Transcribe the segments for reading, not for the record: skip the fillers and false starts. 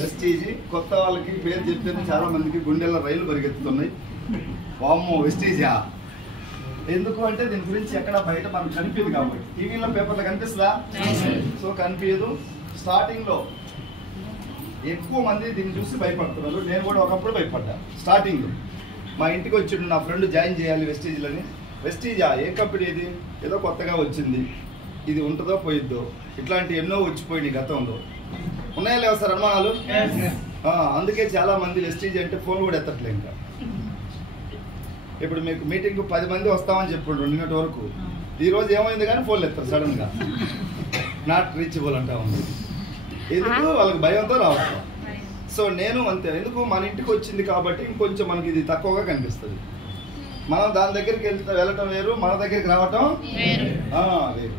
Vestige కొత్త వాళ్ళకి పేరు చెప్పేది చాలా మందికి గుండెల రైలు పరిగెత్తుతున్నాయి. వామ్మో వెస్టీజా ఎందుకు అంటే దీని గురించి ఎక్కడ బయట మనకు కనిపించదు కాబట్టి. టీవీలో పేపర్లో కనిపిస్తుందా? సో కనిపించదు. స్టార్టింగ్ లో ఎక్కువ మంది దీన్ని చూసి భయపడుతున్నారు. నేను కూడా ఒకప్పుడు భయపడ్డా. స్టార్టింగ్ లో మా ఇంటికి వచ్చిండు నా ఫ్రెండ్ జాయిన్ చేయాలి వెస్టీజ్లని. వెస్టీజా ఏ కంపెనీ ఇది? ఏదో కొత్తగా వచ్చింది, ఇది ఉంటుందో పోయిద్దో, ఇట్లాంటి ఎన్నో వచ్చిపోయినాయి గతంలో. ఉన్నాయా లేవు సార్ అనుమానాలు? అందుకే చాలా మంది వెస్టీజ్ అంటే ఫోన్ కూడా ఎత్తట్లే. ఇంకా ఇప్పుడు మీకు మీటింగ్ 10 మంది వస్తామని చెప్పుడు నిన్నటి వరకు. ఈ రోజు ఏమైంది కానీ ఫోన్లు ఎత్తారు సడన్ గా. నాట్ రీచబుల్ అంటా ఉంది. ఎందుకు? వాళ్ళకి భయంతో రావట్లేదు. సో నేను అంతే. ఎందుకు? మన ఇంటికి వచ్చింది కాబట్టి ఇంకొంచెం మనకి ఇది తక్కువగా కనిపిస్తుంది. మనం దాని దగ్గరికి వెళ్ళటం వేరు, మన దగ్గరికి రావటం వేరు.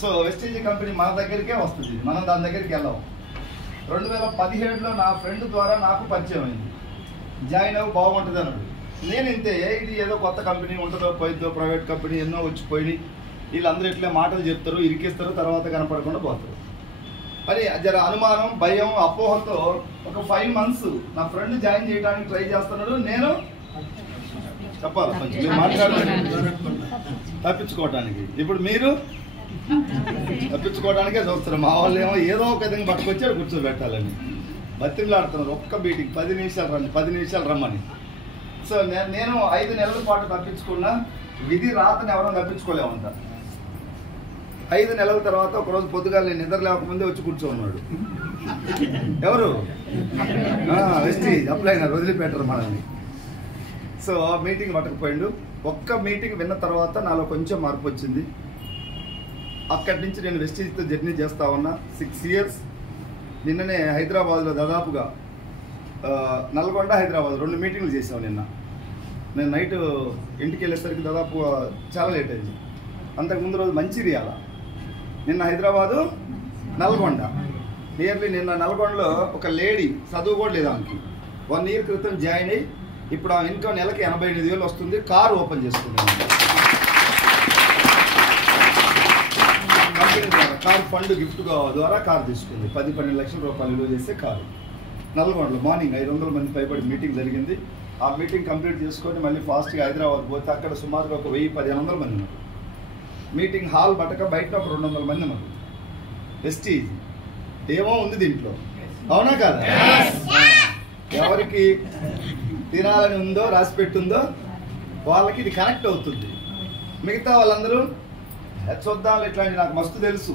సో వెస్టీజ్ కంపెనీ మన దగ్గరికే వస్తుంది, మనం దాని దగ్గరికి వెళ్ళాం. 2017లో నా ఫ్రెండ్ ద్వారా నాకు పరిచయం అయింది. జాయిన్ అవ్వ బాగుంటుంది అన్నాడు. నేను ఇంతే, ఇది ఏదో కొత్త కంపెనీ ఉంటుందో పోయిద్దో, ప్రైవేట్ కంపెనీ ఎన్నో వచ్చిపోయి వీళ్ళందరూ ఇట్లే మాటలు చెప్తారు, ఇరికిస్తారు, తర్వాత కనపడకుండా పోతారు అని జర అనుమానం, భయం, అపోహతో ఒక 5 months నా ఫ్రెండ్ జాయిన్ చేయడానికి ట్రై చేస్తున్నాడు. నేను చెప్పాలి కొంచెం మీరు మాట్లాడాలి తప్పించుకోవటానికి. ఇప్పుడు మీరు తప్పించుకోవడానికే చూస్తారు. మా వాళ్ళు ఏమో ఏదో ఒక విధంగా పట్టుకొచ్చాడు కూర్చోబెట్టాలని బతిమలాడుతున్నారు. ఒక్క మీటింగ్ 10 నిమిషాలు రండి, 10 నిమిషాలు రమ్మని. సో నేను 5 నెలల పాటు తప్పించుకున్నా. విధి రాతని ఎవరో తప్పించుకోలేమంట. 5 నెలల తర్వాత ఒకరోజు పొద్దుగా నేను నిద్ర లేకముందే వచ్చి కూర్చోన్నాడు. ఎవరు? వెస్టీజ్ అప్లైనర్ వదిలిపెట్టరు మనల్ని. సో మీటింగ్ పట్టకపోయిండు. ఒక్క మీటింగ్ విన్న తర్వాత నాలో కొంచెం మార్పు వచ్చింది. అక్కడి నుంచి నేను వెస్టీజ్తో జర్నీ చేస్తా ఉన్నా 6 years. నిన్ననే హైదరాబాద్లో దాదాపుగా నల్గొండ, హైదరాబాద్ 2 మీటింగ్లు చేసాం నిన్న. నేను నైట్ ఇంటికి వెళ్ళేసరికి దాదాపు చాలా లేట్ అయింది. అంతకుముందు రోజు మంచిర్యాల, నిన్న హైదరాబాదు, నల్గొండ. నియర్లీ నిన్న నల్గొండలో ఒక లేడీ, చదువు కూడా లేదు ఆమెకి, 1 year క్రితం జాయిన్ అయ్యి ఇప్పుడు ఆమె ఇన్కమ్ నెలకి 88,000 వస్తుంది. కారు ఓపెన్ చేసుకున్నాను కంపెనీ ద్వారా. కారు ఫండ్ గిఫ్ట్ ద్వారా కారు తీసుకుంది. 10-12 లక్షల రూపాయలు విలువ చేసే కారు. నల్గొండలో మార్నింగ్ 500 మంది పైబడి మీటింగ్ జరిగింది. ఆ మీటింగ్ కంప్లీట్ చేసుకొని మళ్ళీ ఫాస్ట్గా హైదరాబాద్ పోతే అక్కడ సుమారుగా ఒక 1000-1500 మంది ఉన్నారు. మీటింగ్ హాల్ బట్టక బయట ఒక 200 మంది ఉన్నారు. వెస్టీజ్ ఏమో ఉంది దీంట్లో, అవునా కాదా? ఎవరికి తినాలని ఉందో, రాసి పెట్టుందో వాళ్ళకి ఇది కనెక్ట్ అవుతుంది. మిగతా వాళ్ళందరూ చూద్దాం ఇట్లాంటి నాకు మస్తు తెలుసు.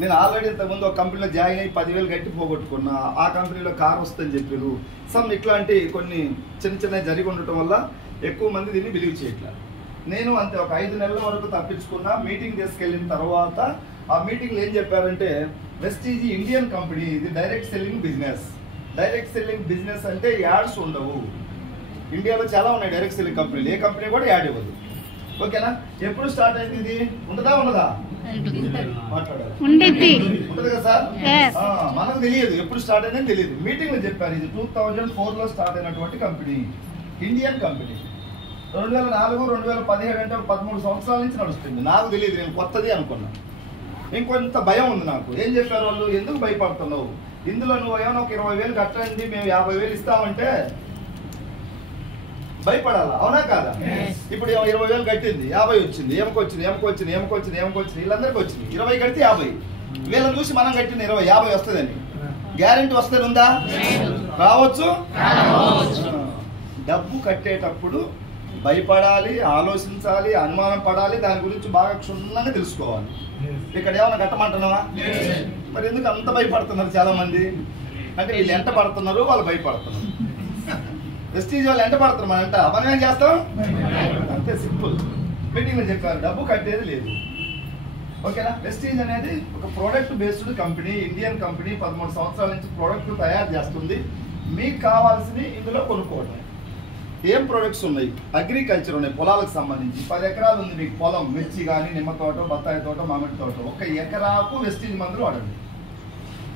నేను ఆల్రెడీ ఇంతకుముందు ఒక కంపెనీలో జాయిన్ అయ్యి 10,000 గట్టి పోగొట్టుకున్నా. ఆ కంపెనీలో కార్ వస్తుందని చెప్పారు. సమ్ ఇట్లాంటి కొన్ని చిన్న జరిగి ఉండటం వల్ల ఎక్కువ మంది దీన్ని బిలీవ్ చేయట్లేదు. నేను అంతే ఒక 5 నెలల వరకు తప్పించుకున్నా. మీటింగ్ తీసుకెళ్ళిన తర్వాత ఆ మీటింగ్లో ఏం చెప్పారంటే, వెస్టీజ్ ఇండియన్ కంపెనీ, ఇది direct selling business. Direct selling business అంటే యాడ్స్ ఉండవు. ఇండియాలో చాలా ఉన్నాయి డైరెక్ట్ సెల్లింగ్ కంపెనీలు, ఏ కంపెనీ కూడా యాడ్ ఇవ్వదు. ఓకేనా? ఎప్పుడు స్టార్ట్ అయింది ఇది? ఉండదా? మాట్లాడాలి ఉంటుంది కదా సార్? మనకు తెలియదు ఎప్పుడు స్టార్ట్ అయిందని తెలియదు. మీటింగ్ లో చెప్పారు ఇది 2004లో స్టార్ట్ అయినటువంటి కంపెనీ, ఇండియన్ కంపెనీ. 2004, 2017 అంటే 13 సంవత్సరాల నుంచి నడుస్తుంది. నాకు తెలియదు, నేను కొత్తది అనుకున్నా. ఇంకొంత భయం ఉంది నాకు. ఏం చెప్పారు వాళ్ళు? ఎందుకు భయపడుతున్నావు? ఇందులో నువ్వు ఏమైనా ఒక 20,000 కట్టండి, మేము 50,000 ఇస్తామంటే భయపడాలా, అవునా కాదా? ఇప్పుడు 20,000 కట్టింది, 50 వచ్చింది, ఏమకొచ్చింది వీళ్ళందరికీ వచ్చింది. 20 కడితే 50. వీళ్ళని చూసి మనం కట్టిన 50 వస్తుందని గ్యారెంటీ వస్తుంది ఉందా? రావచ్చు. డబ్బు కట్టేటప్పుడు భయపడాలి, ఆలోచించాలి, అనుమానం పడాలి, దాని గురించి బాగా క్షుణ్ణంగా తెలుసుకోవాలి. ఇక్కడ ఏమైనా కట్టమంటున్నావా? మరి ఎందుకు అంత భయపడుతున్నారు చాలా మంది? అంటే వీళ్ళు ఎంట పడుతున్నారు, వాళ్ళు భయపడుతున్నారు. వెస్టీజ్ వాళ్ళు ఎంట పడుతున్నారు, మన ఎంట మనం ఏం చేస్తాం? అంతే సింపుల్. మీటింగ్లో చెప్పారు డబ్బు కట్టేది లేదు. ఓకేనా? వెస్టీజ్ అనేది ఒక product based company, Indian company. 13 సంవత్సరాల నుంచి ప్రోడక్ట్ తయారు చేస్తుంది. మీకు కావాల్సింది ఇందులో కొనుక్కోవడం. ఏం ప్రొడక్ట్స్ ఉన్నాయి? అగ్రికల్చర్ ఉన్నాయి, పొలాలకు సంబంధించి. 10 ఎకరాలు ఉంది మీకు పొలం, మిర్చి కానీ, నిమ్మ తోట, బత్తాయి తోట, మామిడి తోట. 1 ఎకరాకు వెస్టీజ్ మందులు వాడండి.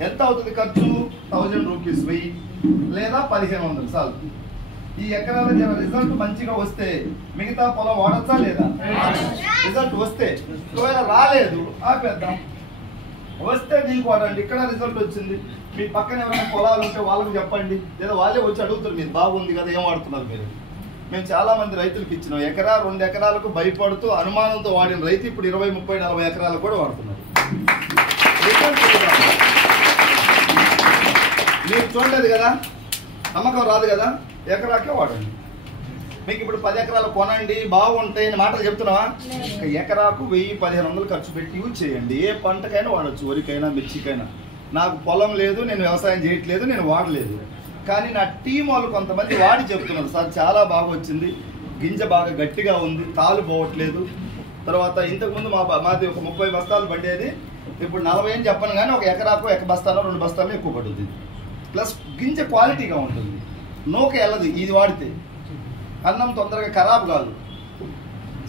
ఎంత అవుతుంది ఖర్చు? 1000 రూపీస్, 1000 లేదా 1500 చాలు. ఈ ఎకరాల రిజల్ట్ మంచిగా వస్తే మిగతా పొలం వాడచ్చా లేదా? రిజల్ట్ వస్తే. ఒకవేళ రాలేదు ఆపేద్దాం. వస్తే దీనికి వాడండి. ఇక్కడ రిజల్ట్ వచ్చింది. మీ పక్కన ఎవరైనా పొలాలు ఉంటే వాళ్ళకి చెప్పండి, లేదా వాళ్ళే వచ్చి అడుగుతారు మీరు బాగుంది కదా ఏం వాడుతున్నారు మీరు. మేము చాలా మంది రైతులకు ఇచ్చినాం. ఎకరా 2 ఎకరాలకు భయపడుతూ అనుమానంతో వాడిన రైతు ఇప్పుడు 20, 30, 40 ఎకరాలకు కూడా వాడుతున్నారు. మీరు చూడలేదు కదా, నమ్మకం రాదు కదా, ఎకరాకే వాడండి. మీకు ఇప్పుడు 10 ఎకరాలు కొనండి బాగుంటాయి అని మాటలు చెప్తున్నావా? ఎకరాకు 1000-1500 ఖర్చు పెట్టి యూజ్ చేయండి. ఏ పంటకైనా వాడచ్చు, వరికైనా మిర్చికైనా. నాకు పొలం లేదు, నేను వ్యవసాయం చేయట్లేదు, నేను వాడలేదు. కానీ నా టీం వాళ్ళు కొంతమంది వాడి చెప్తున్నారు, సార్ చాలా బాగా వచ్చింది, గింజ బాగా గట్టిగా ఉంది, తాలు పోవట్లేదు. తర్వాత ఇంతకుముందు మాది ఒక 30 బస్తాలు పడేది, ఇప్పుడు 40 అని చెప్పను కానీ ఒక ఎకరాకు 1 బస్తాలో 2 బస్తాలు ఎక్కువ పడుతుంది. ప్లస్ గింజ క్వాలిటీగా ఉంటుంది, నూక వెళ్ళదు ఇది వాడితే, అన్నం తొందరగా ఖరాబ్ కాదు.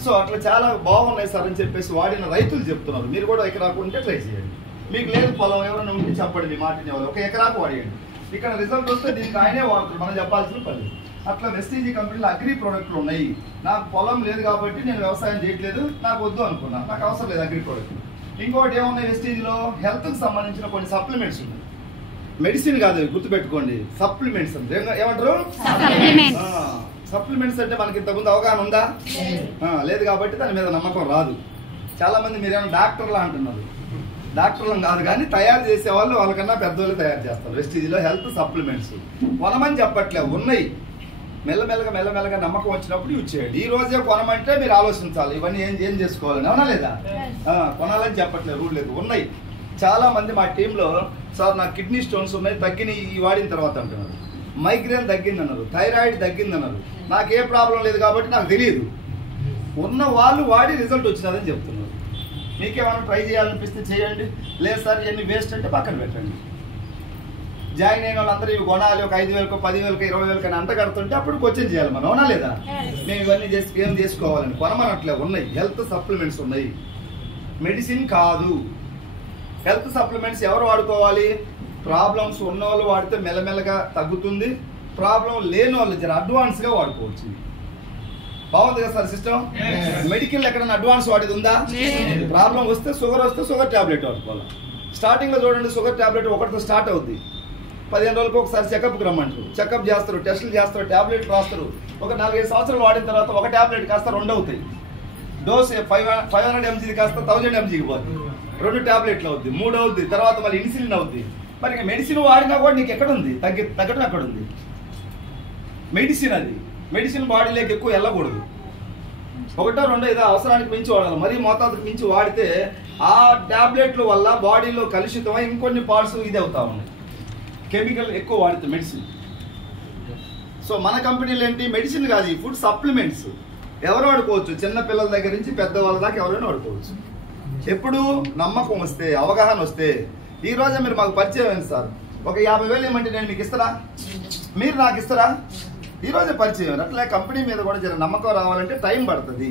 సో అట్లా చాలా బాగున్నాయి సార్ అని చెప్పేసి వాడిన రైతులు చెప్తున్నారు. మీరు కూడా ఎకరాకు ఉంటే ట్రై చేయండి. మీకు లేదు పొలం ఎవరైనా ఉంటే చెప్పండి, మీ మాటినే వాళ్ళు ఒక ఎకరాకు వాడేయండి. ఇక్కడ రిజల్ట్ వస్తే దీనికి ఆయనే వాడుతారు, మనం చెప్పాల్సిన పని. అట్లా వెస్టీజీ కంపెనీలో అగ్రి ప్రోడక్ట్లు ఉన్నాయి. నాకు పొలం లేదు కాబట్టి నేను వ్యవసాయం చేయట్లేదు, నాకు వద్దు అనుకున్నా, నాకు అవసరం లేదు అగ్రి ప్రోడక్ట్. ఇంకోటి ఏమున్నాయి వెస్టీజీలో, హెల్త్కి సంబంధించిన కొన్ని సప్లిమెంట్స్ ఉన్నాయి. మెడిసిన్ కాదు, గుర్తుపెట్టుకోండి, సప్లిమెంట్స్ అంటే ఏమంటారు? సప్లిమెంట్స్ అంటే మనకి ఇంతకుముందు అవగాహన ఉందా? లేదు కాబట్టి దాని మీద నమ్మకం రాదు. చాలా మంది మీరేమో డాక్టర్లా అంటున్నారు. డాక్టర్లం కాదు కానీ తయారు చేసే వాళ్ళు వాళ్ళకన్నా పెద్దవాళ్ళు తయారు చేస్తారు. వెస్టీజీలో హెల్త్ సప్లిమెంట్స్ కొనమని చెప్పట్లేదు, ఉన్నాయి. మెల్లమెల్లగా నమ్మకం వచ్చినప్పుడు యూజ్ చేయండి. ఈ రోజే కొనమంటే మీరు ఆలోచించాలి ఇవన్నీ ఏం చేసుకోవాలని, అవునా లేదా? కొనాలని చెప్పట్లేదు, రూల్ లేదు, ఉన్నాయి. చాలా మంది మా టీంలో సార్ నాకు కిడ్నీ స్టోన్స్ ఉన్నాయి, తగ్గినాయి ఈ వాడిన తర్వాత అంటున్నారు. మైగ్రేన్ తగ్గిందన్నారు, థైరాయిడ్ తగ్గిందన్నారు. నాకు ఏ ప్రాబ్లం లేదు కాబట్టి నాకు తెలియదు. ఉన్న వాళ్ళు వాడి రిజల్ట్ వచ్చినదని చెప్తున్నారు. మీకేమైనా ట్రై చేయాలనిపిస్తే చేయండి, లేదు సార్ ఇవన్నీ వేస్ట్ అంటే పక్కన పెట్టండి. జాయిన్ అయిన వాళ్ళందరూ ఇవి కొనాలి, ఒక 5,000, 10,000, 20,000 అని అంత కడుతుంటే అప్పుడు క్వశ్చన్ చేయాలి మనం, అవునా లేదా? మేము ఇవన్నీ ఏం చేసుకోవాలని కొనమనట్లే, ఉన్నాయి. హెల్త్ సప్లిమెంట్స్ ఉన్నాయి, మెడిసిన్ కాదు. హెల్త్ సప్లిమెంట్స్ ఎవరు వాడుకోవాలి? ప్రాబ్లమ్స్ ఉన్న వాళ్ళు వాడితే మెల్లమెల్లగా తగ్గుతుంది. ప్రాబ్లం లేని వాళ్ళు జర అడ్వాన్స్గా వాడుకోవచ్చు. బాగుంది కదా సార్ సిస్టమ్? మెడికల్ ఎక్కడైనా అడ్వాన్స్ వాడేది ఉందా? ప్రాబ్లం వస్తే షుగర్ ట్యాబ్లెట్ వాడుకోవాలి. స్టార్టింగ్లో చూడండి, షుగర్ ట్యాబ్లెట్ ఒకటితో స్టార్ట్ అవుద్ది. 15 రోజులకు ఒకసారి చెకప్కి రమ్మంటారు, చెకప్ చేస్తారు, టెస్టులు చేస్తారు, ట్యాబ్లెట్ రాస్తారు. ఒక 4-5 సంవత్సరాలు వాడిన తర్వాత ఒక ట్యాబ్లెట్ కాస్త 2 అవుతాయి. డోస్ 500 mg కాస్త 1000 mgకి పోతుంది. 2 ట్యాబ్లెట్లు అవుద్ది, 3 అవుద్ది, తర్వాత మళ్ళీ ఇన్సులిన్ అవుద్ది. మరి మెడిసిన్ వాడినా కూడా నీకు ఎక్కడుంది? తగ్గడం ఎక్కడుంది? మెడిసిన్ అది, మెడిసిన్ బాడీలోకి ఎక్కువ వెళ్ళకూడదు. 1-2 ఏదో అవసరానికి మించి వాడాలి. మరీ మోతాదుకు మించి వాడితే ఆ ట్యాబ్లెట్ల వల్ల బాడీలో కలుషితమై ఇంకొన్ని పార్ట్స్ ఇది అవుతా ఉన్నాయి. కెమికల్ ఎక్కువ వాడితే మెడిసిన్. సో మన కంపెనీలు ఏంటి? మెడిసిన్ కాదు, ఈ ఫుడ్ సప్లిమెంట్స్. ఎవరు వాడుకోవచ్చు, చిన్న పిల్లల దగ్గర నుంచి పెద్దవాళ్ళ దాకా ఎవరైనా వాడుకోవచ్చు. ఎప్పుడు నమ్మకం వస్తే, అవగాహన వస్తే. ఈ రోజే మీరు మాకు పరిచయం అయింది సార్, ఒక 50,000 ఏమంటే నేను మీకు ఇస్తారా? మీరు నాకు ఇస్తారా? ఈ రోజే పరిచయం. అట్లా కంపెనీ మీద కూడా జర నమ్మకం రావాలంటే టైం పడుతుంది.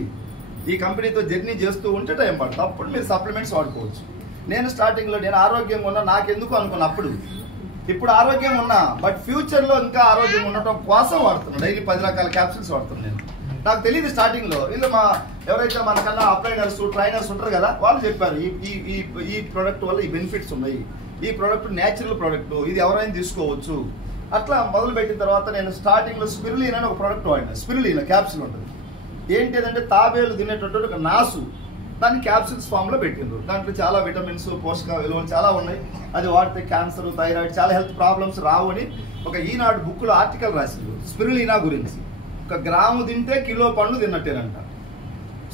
ఈ కంపెనీతో జర్నీ చేస్తూ ఉంటే టైం పడుతుంది. అప్పుడు మీరు సప్లిమెంట్స్ వాడుకోవచ్చు. నేను స్టార్టింగ్లో నేను ఆరోగ్యంగా ఉన్నా, నాకెందుకు అనుకున్నా అప్పుడు. ఇప్పుడు ఆరోగ్యంగా ఉన్నా, బట్ ఫ్యూచర్లో ఇంకా ఆరోగ్యంగా ఉండటం కోసం వాడుతున్నాను. డైలీ 10 రకాల క్యాప్సూల్స్ వాడుతున్నాను నేను. నాకు తెలియదు స్టార్టింగ్లో. వీళ్ళు ఎవరైతే మనకన్నా అప్లైనర్స్, ట్రైనర్స్ ఉంటారు కదా, వాళ్ళు చెప్పారు ఈ ప్రోడక్ట్ వల్ల ఈ బెనిఫిట్స్ ఉన్నాయి, ఈ ప్రోడక్ట్ న్యాచురల్ ప్రోడక్ట్, ఇది ఎవరైనా తీసుకోవచ్చు. అట్లా మొదలు పెట్టిన తర్వాత నేను స్టార్టింగ్లో స్పిరులీనా అని ఒక ప్రోడక్ట్ వాడినా. స్పిరులీనా క్యాప్సూల్ ఉంటుంది. ఏంటి అంటే తాబేలు తినేటటువంటి ఒక నాసు, దాన్ని క్యాప్సూల్స్ ఫామ్లో పెట్టిండ్రు. దాంట్లో చాలా విటమిన్స్, పోషక విలువలు చాలా ఉన్నాయి. అది వాడితే క్యాన్సర్, థైరాయిడ్, చాలా హెల్త్ ప్రాబ్లమ్స్ రావు అని ఒక ఈనాడు బుక్లో ఆర్టికల్ రాసిండ్రు స్పిరులీనా గురించి. 1 గ్రాము తింటే కిలో పండ్లు తిన్నట్టేనంట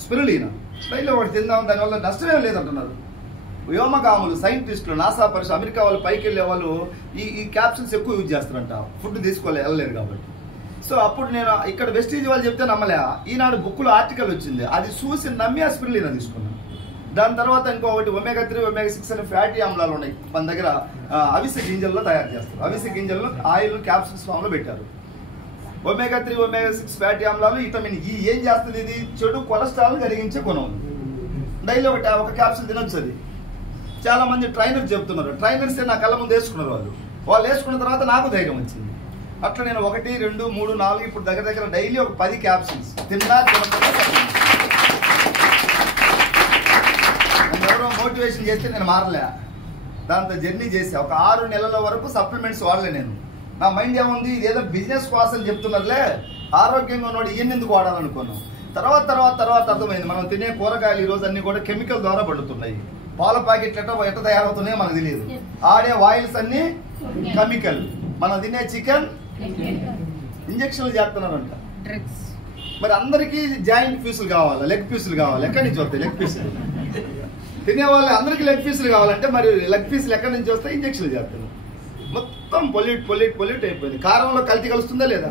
స్పిరులీనా. డైలీ ఒకటి తిందాం, దానివల్ల నష్టమే లేదంటున్నారు వ్యోమగాములు, సైంటిస్టులు, నాసా పరిశ్రమ, అమెరికా వాళ్ళు పైకి వెళ్ళే వాళ్ళు ఈ క్యాప్సూల్స్ ఎక్కువ యూజ్ చేస్తారంట, ఫుడ్ వెళ్ళలేరు కాబట్టి. సో అప్పుడు నేను ఇక్కడ వెస్టీజ్ వాళ్ళు చెప్తే నమ్మలే, ఈనాడు బుక్లో ఆర్టికల్ వచ్చింది, అది చూసి నమ్మి ఆ స్పిరులీనా తీసుకున్నాను. దాని తర్వాత ఇంకొకటి omega-3, omega-6 అనే ఫ్యాటీ ఆమ్లాలు ఉన్నాయి మన దగ్గర. అవిసె గింజల్లో తయారు చేస్తారు. అవిసె గింజల్లో ఆయిల్ క్యాప్సూల్స్ ఫామ్లో పెట్టారు. omega-3, omega-6 ఫ్యాటీ ఆమ్లాలు, విటమిన్ ఈ ఏం చేస్తుంది? ఇది చెడు కొలెస్ట్రాల్ కరిగించే గుణం ఉంది. డైలీ ఒక క్యాప్సూల్ తినొచ్చు. అది చాలా మంది ట్రైనర్స్ చెప్తున్నారు. ట్రైనర్సే నా కళ్ళ ముందు వేసుకున్నారు. వాళ్ళు వేసుకున్న తర్వాత నాకు ధైర్యం వచ్చింది. అట్లా నేను 1, 2, 3, 4 ఇప్పుడు దగ్గర డైలీ ఒక 10 క్యాప్సూల్స్ తిన్నా ఎవరో మోటివేషన్ చేస్తే నేను మారలే. దాంతో జర్నీ చేసి ఒక 6 నెలల వరకు సప్లిమెంట్స్ వాడలే నేను. నా మైండ్ ఏముంది, ఇదేదో బిజినెస్ కోసం చెప్తున్నారులే, ఆరోగ్యంగా ఉన్నాడు ఇవన్నీ ఎందుకు వాడాలనుకున్నాను. తర్వాత అర్థమైంది, మనం తినే కూరగాయలు ఈ రోజు అన్ని కూడా కెమికల్ ద్వారా పడుతున్నాయి. పాల ప్యాకెట్లు ఎట్లా తయారవుతున్నాయో మనకు తెలియదు. ఆడే ఆయిల్స్ అన్ని కెమికల్. మనం తినే చికెన్ ఇంజక్షన్లు చేస్తున్నారంట. మరి అందరికీ జాయింట్ పీసులు కావాలి, లెగ్ పీసులు కావాలి. ఎక్కడి నుంచి వస్తాయి లెగ్ పీసులు? తినేవాళ్ళు అందరికీ లెగ్ పీసులు కావాలంటే మరి లెగ్ పీసులు ఎక్కడి నుంచి వస్తాయి? ఇంజక్షన్లు చేస్తారు. మొత్తం పొల్యూట్ అయిపోయింది. కారంలో కల్తీ కలుస్తుందా లేదా?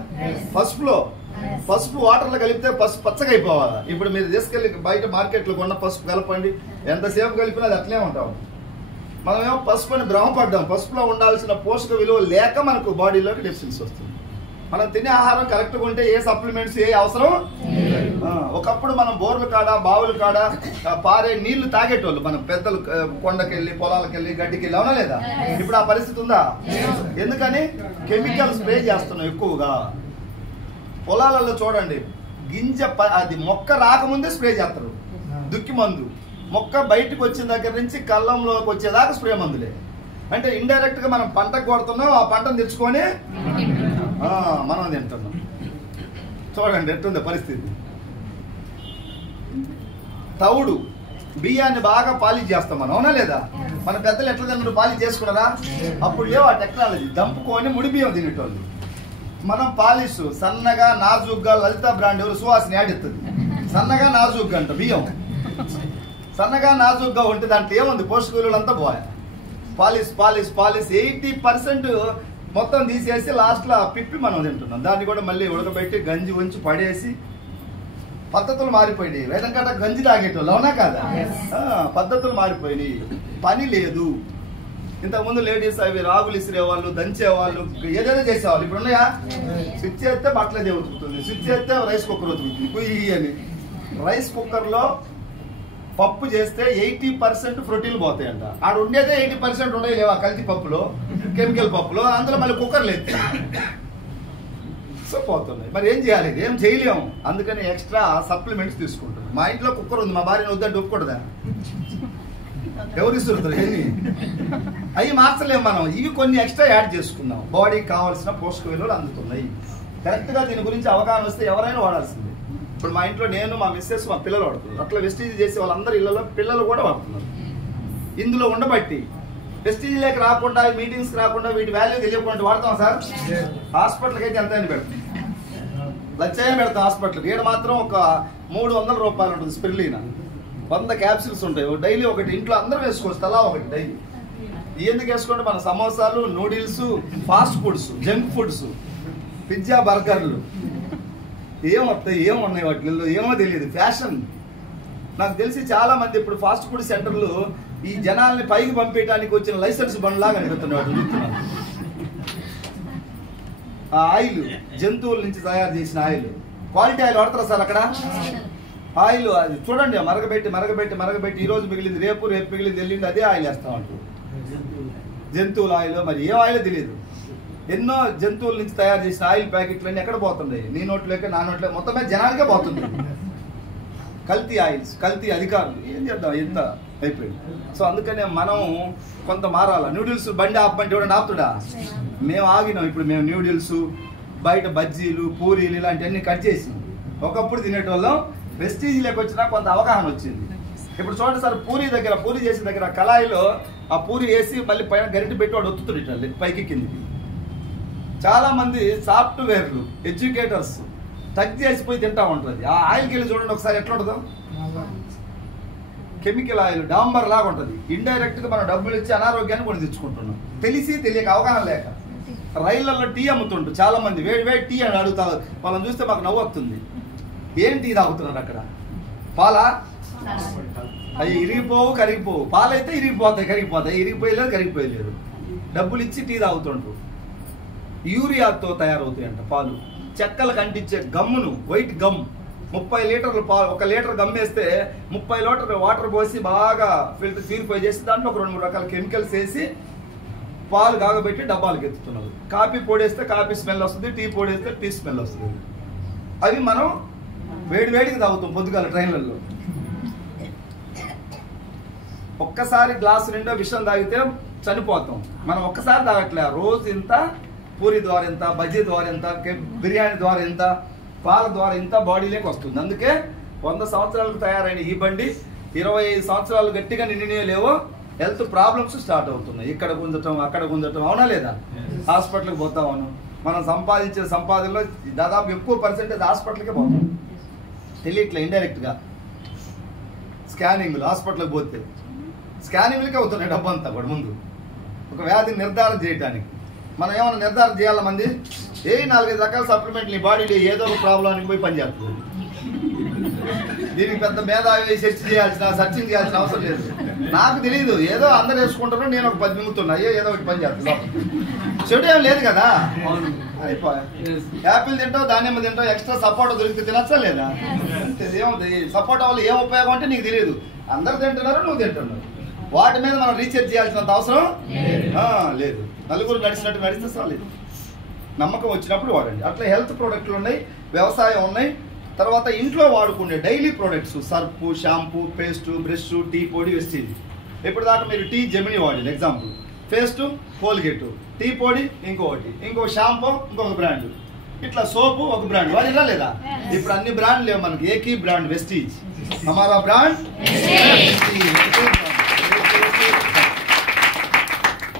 పసుపు వాటర్లో కలిపితే పసుపు పచ్చగా అయిపోవాలా? ఇప్పుడు మీరు తీసుకెళ్ళి బయట మార్కెట్లో కొన్న పసుపు కలపండి, ఎంతసేపు కలిపినా అది అట్లే ఉంటాం. మనమేమో పసుపు అని భ్రమపడ్డాం. పసుపులో ఉండాల్సిన పోషక విలువ లేక మనకు బాడీలోకి డెఫిషియన్సీ వస్తుంది. మనం తినే ఆహారం కరెక్ట్గా ఉంటే ఏ సప్లిమెంట్స్ ఏ అవసరం. ఒకప్పుడు మనం బోర్ల కాడ బావుల కాడ పారే నీళ్లు తాగేటోళ్ళు, మనం పెద్దలు కొండకెళ్ళి పొలాలకెళ్ళి గడ్డికెళ్ళి, అవునా లేదా? ఇప్పుడు ఆ పరిస్థితి ఉందా? ఎందుకని? కెమికల్ స్ప్రే చేస్తున్నాం ఎక్కువగా. పొలాలలో చూడండి, గింజ అది మొక్క రాకముందే స్ప్రే చేస్తారు దుక్కి మందు. మొక్క బయటకు వచ్చిన దగ్గర నుంచి కళ్ళంలోకి వచ్చేదాకా స్ప్రే మందులే. అంటే ఇండైరెక్ట్ గా మనం పంటకు కొడుతున్నాం, ఆ పంటను తెచ్చుకొని మనం తింటున్నాం. చూడండి ఎట్టుంది పరిస్థితి. తవుడు బియ్యాన్ని బాగా పాలిష్ చేస్తాం మనం, అవునా లేదా? మన పెద్దలు ఎట్లా తిన్నారు, పాలిష్ చేసుకున్నారా? అప్పుడు లేవు ఆ టెక్నాలజీ. దంపుకొని ముడి బియ్యం తినేటోళ్ళు. మనం పాలిష్ సన్నగా నాజుగ్గా, లలిత బ్రాండ్ ఎవరు సువాసన యాడిస్తుంది, సన్నగా నాజుగ్గా అంట బియ్యం. సన్నగా నాజుగ్గా ఉంటే దాంట్లో ఏముంది? పోషక విలువలు అంతా పోయా. పాలిష్ 80% మొత్తం తీసేసి లాస్ట్లో పిప్పి మనం తింటున్నాం. దాన్ని కూడా మళ్ళీ ఉడకబెట్టి గంజి ఉంచి పడేసి పద్ధతులు మారిపోయినాయి. వేదంకట గంజి తాగేటోళ్ళు, అవునా కాదా? పద్ధతులు మారిపోయినాయి. పని లేదు. ఇంతకుముందు లేడీస్ అవి రాగులు ఇసిరేవాళ్ళు, దంచేవాళ్ళు, ఏదైనా చేసేవాళ్ళు. ఇప్పుడు ఉన్నాయా? స్విచ్ చేస్తే బట్టలదే ఉతుకుతుంది, స్విచ్ చేస్తే రైస్ కుక్కర్ ఉతుకుతుంది. కుయ్యి అని రైస్ కుక్కర్లో పప్పు చేస్తే 80% ప్రోటీన్లు పోతాయంట. ఆడ ఉండేదే 80% ఉండే లేవా కల్తీ పప్పులో, కెమికల్ పప్పులో. అందులో మళ్ళీ కుక్కర్ లేదు, సో పోతున్నాయి. మరి ఏం చేయాలి? ఏం చేయలేము. అందుకని ఎక్స్ట్రా సప్లిమెంట్స్ తీసుకుంటాం. మా ఇంట్లో కుక్కర్ ఉంది, మా భార్యను వద్దంటే ఒప్పుకూడదా? ఎవరు ఇస్తున్నారు? ఎన్ని అవి మార్చలేము మనం. ఇవి కొన్ని ఎక్స్ట్రా యాడ్ చేసుకుందాం. బాడీకి కావాల్సిన పోషక విలువలు అందుతున్నాయి. కరెక్ట్గా దీని గురించి అవగాహన వస్తే ఎవరైనా వాడాల్సిందే. ఇప్పుడు మా ఇంట్లో నేను, మా మిస్సెస్, మా పిల్లలు వాడుతున్నారు. అట్లా వెస్టీజ్ చేసే వాళ్ళందరూ ఇళ్లలో పిల్లలు కూడా వాడుతున్నారు. ఇందులో ఉండబట్టి వెస్టీజ్ లేక రాకుండా, మీటింగ్స్ రాకుండా, వీటి వాల్యూ తెలియకుండా వాడతాం సార్. హాస్పిటల్కి అయితే ఎంత అని పెడతాం, లక్ష పెడతాం హాస్పిటల్కి. ఈడ మాత్రం ఒక 300 రూపాయలు ఉంటుంది స్పిర్లీనా. 100 క్యాప్సిల్స్ ఉంటాయి. డైలీ ఒకటి ఇంట్లో అందరూ వేసుకోవచ్చు, తలా ఒకటి డైలీ. ఎందుకు వేసుకోండి? మన సమోసాలు, noodles, fast foods, junk foods, pizza, బర్గర్లు ఏమొస్తాయి, ఏమున్నాయి వాటిల్లో ఏమో తెలియదు. ఫ్యాషన్. నాకు తెలిసి చాలా మంది ఇప్పుడు ఫాస్ట్ ఫుడ్ సెంటర్లు ఈ జనాల్ని పైకి పంపించడానికి వచ్చిన లైసెన్స్ బండ్లాగా అనిపిస్తున్నాడు. ఆ ఆయిల్ జంతువుల నుంచి తయారు చేసిన ఆయిల్, క్వాలిటీ ఆయిల్ వాడతారా సార్ అక్కడ? ఆయిల్ అది చూడండి, మరగబెట్టి ఈ రోజు మిగిలింది రేపు మిగిలింది వెళ్ళింది అదే ఆయిల్ వేస్తామంటారు. జంతువుల ఆయిల్, మరి ఏ ఆయిల్ తెలియదు. ఎన్నో జంతువుల నుంచి తయారు చేసిన ఆయిల్ ప్యాకెట్లు అన్నీ ఎక్కడ పోతున్నాయి? నీ నోట్లోకి నా నోట్లోకి మొత్తమే జనాలకే పోతుంది. కల్తీ ఆయిల్స్, కల్తీ అధికారులు. ఏం చేద్దాం, ఎంత అయిపోయింది. సో అందుకనే మనం కొంత మారాల. న్యూడిల్స్ బండి ఆపమంటే ఎవడన్నా ఆపుతుడా? మేము ఆగినాం. ఇప్పుడు మేము న్యూడిల్స్, బయట బజ్జీలు, పూరీలు ఇలాంటివన్నీ కట్ చేసినాం. ఒకప్పుడు తినేటోళ్ళం. వెస్టీజ్ లేకొచ్చినా కొంత అవగాహన వచ్చింది. ఇప్పుడు చూడండి సార్, పూరీ చేసిన దగ్గర కళాయిలో ఆ పూరి వేసి మళ్ళీ పైన గరిటె పెట్టి వాడు ఒత్తుతాడు ఇట్లా పైకి కిందికి. చాలా మంది సాఫ్ట్వేర్లు, ఎడ్యుకేటర్స్ టచ్ చేసిపోయి తింటా ఉంటుంది. ఆ ఆయిల్కి వెళ్ళి చూడండి ఒకసారి ఎట్లా ఉంటుందో. కెమికల్ ఆయిల్ డాంబర్ లాగా ఉంటుంది. ఇండైరెక్ట్ గా మనం డబ్బులు ఇచ్చి అనారోగ్యాన్ని కొని తెచ్చుకుంటున్నాం, తెలిసి తెలియక, అవగాహన లేక. రైళ్లలో టీ అమ్ముతుంటారు చాలా మంది, వేడి టీ అని అడుగుతారు. వాళ్ళని చూస్తే మాకు నవ్వు వస్తుంది. ఏం టీ తాగుతున్నారు అక్కడ? పాలా? అవి ఇరిగిపోవు, కరిగిపోవు. పాలైతే ఇరిగిపోతాయి, కరిగిపోతాయి. ఇరిగిపోయలేదు, కరిగిపోయలేదు. డబ్బులు ఇచ్చి టీ తాగుతుంటారు. యూరియాతో తయారవుతాయంట పాలు. చెక్కలకు అంటించే గమ్మును, వైట్ గమ్, 30 లీటర్లు పాలు, 1 లీటర్ గమ్ వేస్తే 30 లీటర్ వాటర్ పోసి బాగా ప్యూరిఫై చేసి దాంట్లో ఒక 2-3 రకాల కెమికల్స్ వేసి పాలు కాగబెట్టి డబ్బాలకు ఎత్తుతున్నారు. కాఫీ పొడేస్తే కాఫీ స్మెల్ వస్తుంది, టీ పొడేస్తే టీ స్మెల్ వస్తుంది. అవి మనం వేడికి తాగుతాం పొద్దుగాల ట్రైన్లలో. ఒక్కసారి గ్లాసు నిండా విషం తాగితే చనిపోతాం. మనం ఒక్కసారి తాగట్లే, రోజు ఇంత, పూరి ద్వారా ఇంత, బజ్జీ ద్వారా ఇంత, బిర్యానీ ద్వారా ఇంత, పాల ద్వారా ఇంత బాడీలోకి వస్తుంది. అందుకే 100 సంవత్సరాలకు తయారైన ఈ బండి 25 సంవత్సరాలు గట్టిగా నిండినే లేవో హెల్త్ ప్రాబ్లమ్స్ స్టార్ట్ అవుతున్నాయి. ఇక్కడ గుంజటం, అక్కడ గుంజటం, అవునా లేదా? హాస్పిటల్కి పోతామను, మనం సంపాదించే సంపాదనలో దాదాపు ఎక్కువ పర్సెంటేజ్ హాస్పిటల్కే పోతాం, తెలియట్లే ఇండైరెక్ట్గా. స్కానింగ్లు, హాస్పిటల్కి పోతే స్కానింగ్లకే అవుతున్నాయి డబ్బు అంతా కూడా. ముందు ఒక వ్యాధిని నిర్ధారణ చేయడానికి మనం ఏమైనా నిర్ధారణ చేయాల మంది 4-5 రకాల సప్లిమెంట్లు ఈ బాడీలో ఏదో ఒక ప్రాబ్లానికి పోయి పనిచేస్తుంది. దీనికి పెద్ద మేధావి సర్చింగ్ చేయాల్సిన అవసరం లేదు. నాకు తెలియదు, ఏదో అందరు వేసుకుంటారు, నేను ఒక 10 మింగుతున్నా, ఏదో ఒకటి పని చేస్తాను. చెడు ఏం లేదు కదా, అయిపోయా. యాపిల్ తింటావు, దానిమ్మ తింటావు, ఎక్స్ట్రా సపోటా దొరికితే తినచ్చా లేదా? ఏముంది సపోటా వల్ల ఏం ఉపయోగం అంటే నీకు తెలియదు. అందరు తింటున్నారు, నువ్వు తింటున్నావు. వాటి మీద మనం రీసెర్చ్ చేయాల్సినంత అవసరం లేదు. నలుగురు నడిచినట్టు నడిస్తే చాలు. నమ్మకం వచ్చినప్పుడు వాడండి. అట్లా హెల్త్ ప్రోడక్ట్లు ఉన్నాయి, వ్యవసాయం ఉన్నాయి. తర్వాత ఇంట్లో వాడుకునే daily products, surf, shampoo, paste, brush, tea పొడి, వెస్టీజ్. ఇప్పటిదాకా మీరు టీ జెమిని వాడింది ఎగ్జాంపుల్, పేస్టు కోల్గేట్, టీ పొడి ఇంకొకటి, ఇంకొక షాంపూ ఇంకొక బ్రాండ్, ఇట్లా సోపు ఒక బ్రాండ్ వాడిరా లేదా? ఇప్పుడు అన్ని బ్రాండ్ లేవు మనకి, ఏకీ బ్రాండ్ వెస్టీజ్. హమారా బ్రాండ్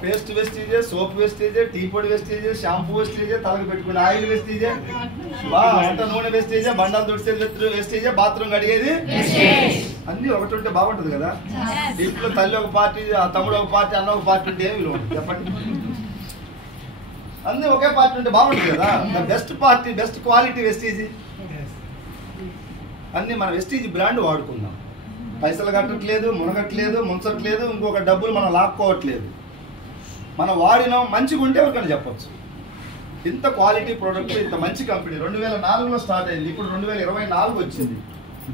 పేస్ట్ వెస్టీజే, సోప్ వెస్టీజే, టీ పొడి వెస్టీజే, షాంపూ వెస్టీజే, తలకు పెట్టుకునే ఆయిల్ వెస్టీజే, వంట నూనె వెస్టీజే, బండాలు తుడిచేది వెస్టీజే, బాత్రూమ్ కడిగేది అన్ని ఒకటి ఉంటే బాగుంటుంది కదా. ఇంట్లో తల్లి ఒక పార్టీ, తమ్ముడు ఒక పార్టీ, అన్న ఒక పార్టీ ఉంటే ఏమి విలువ చెప్పండి? అన్ని ఒకే పార్టీ ఉంటే బాగుంటుంది కదా. Best party, best quality Vestige. అన్ని మన వెస్టీజ్ బ్రాండ్ వాడుకుందాం. పైసలు కట్టట్లేదు, మునగట్లేదు, ముంచట్లేదు, ఇంకొక డబ్బులు మనం లాక్కోవట్లేదు. మనం వాడినాం, మంచిగా ఉంటే ఎవరికైనా చెప్పొచ్చు. ఇంత క్వాలిటీ ప్రోడక్ట్, ఇంత మంచి కంపెనీ 2004లో స్టార్ట్ అయింది. ఇప్పుడు 2024 వచ్చింది.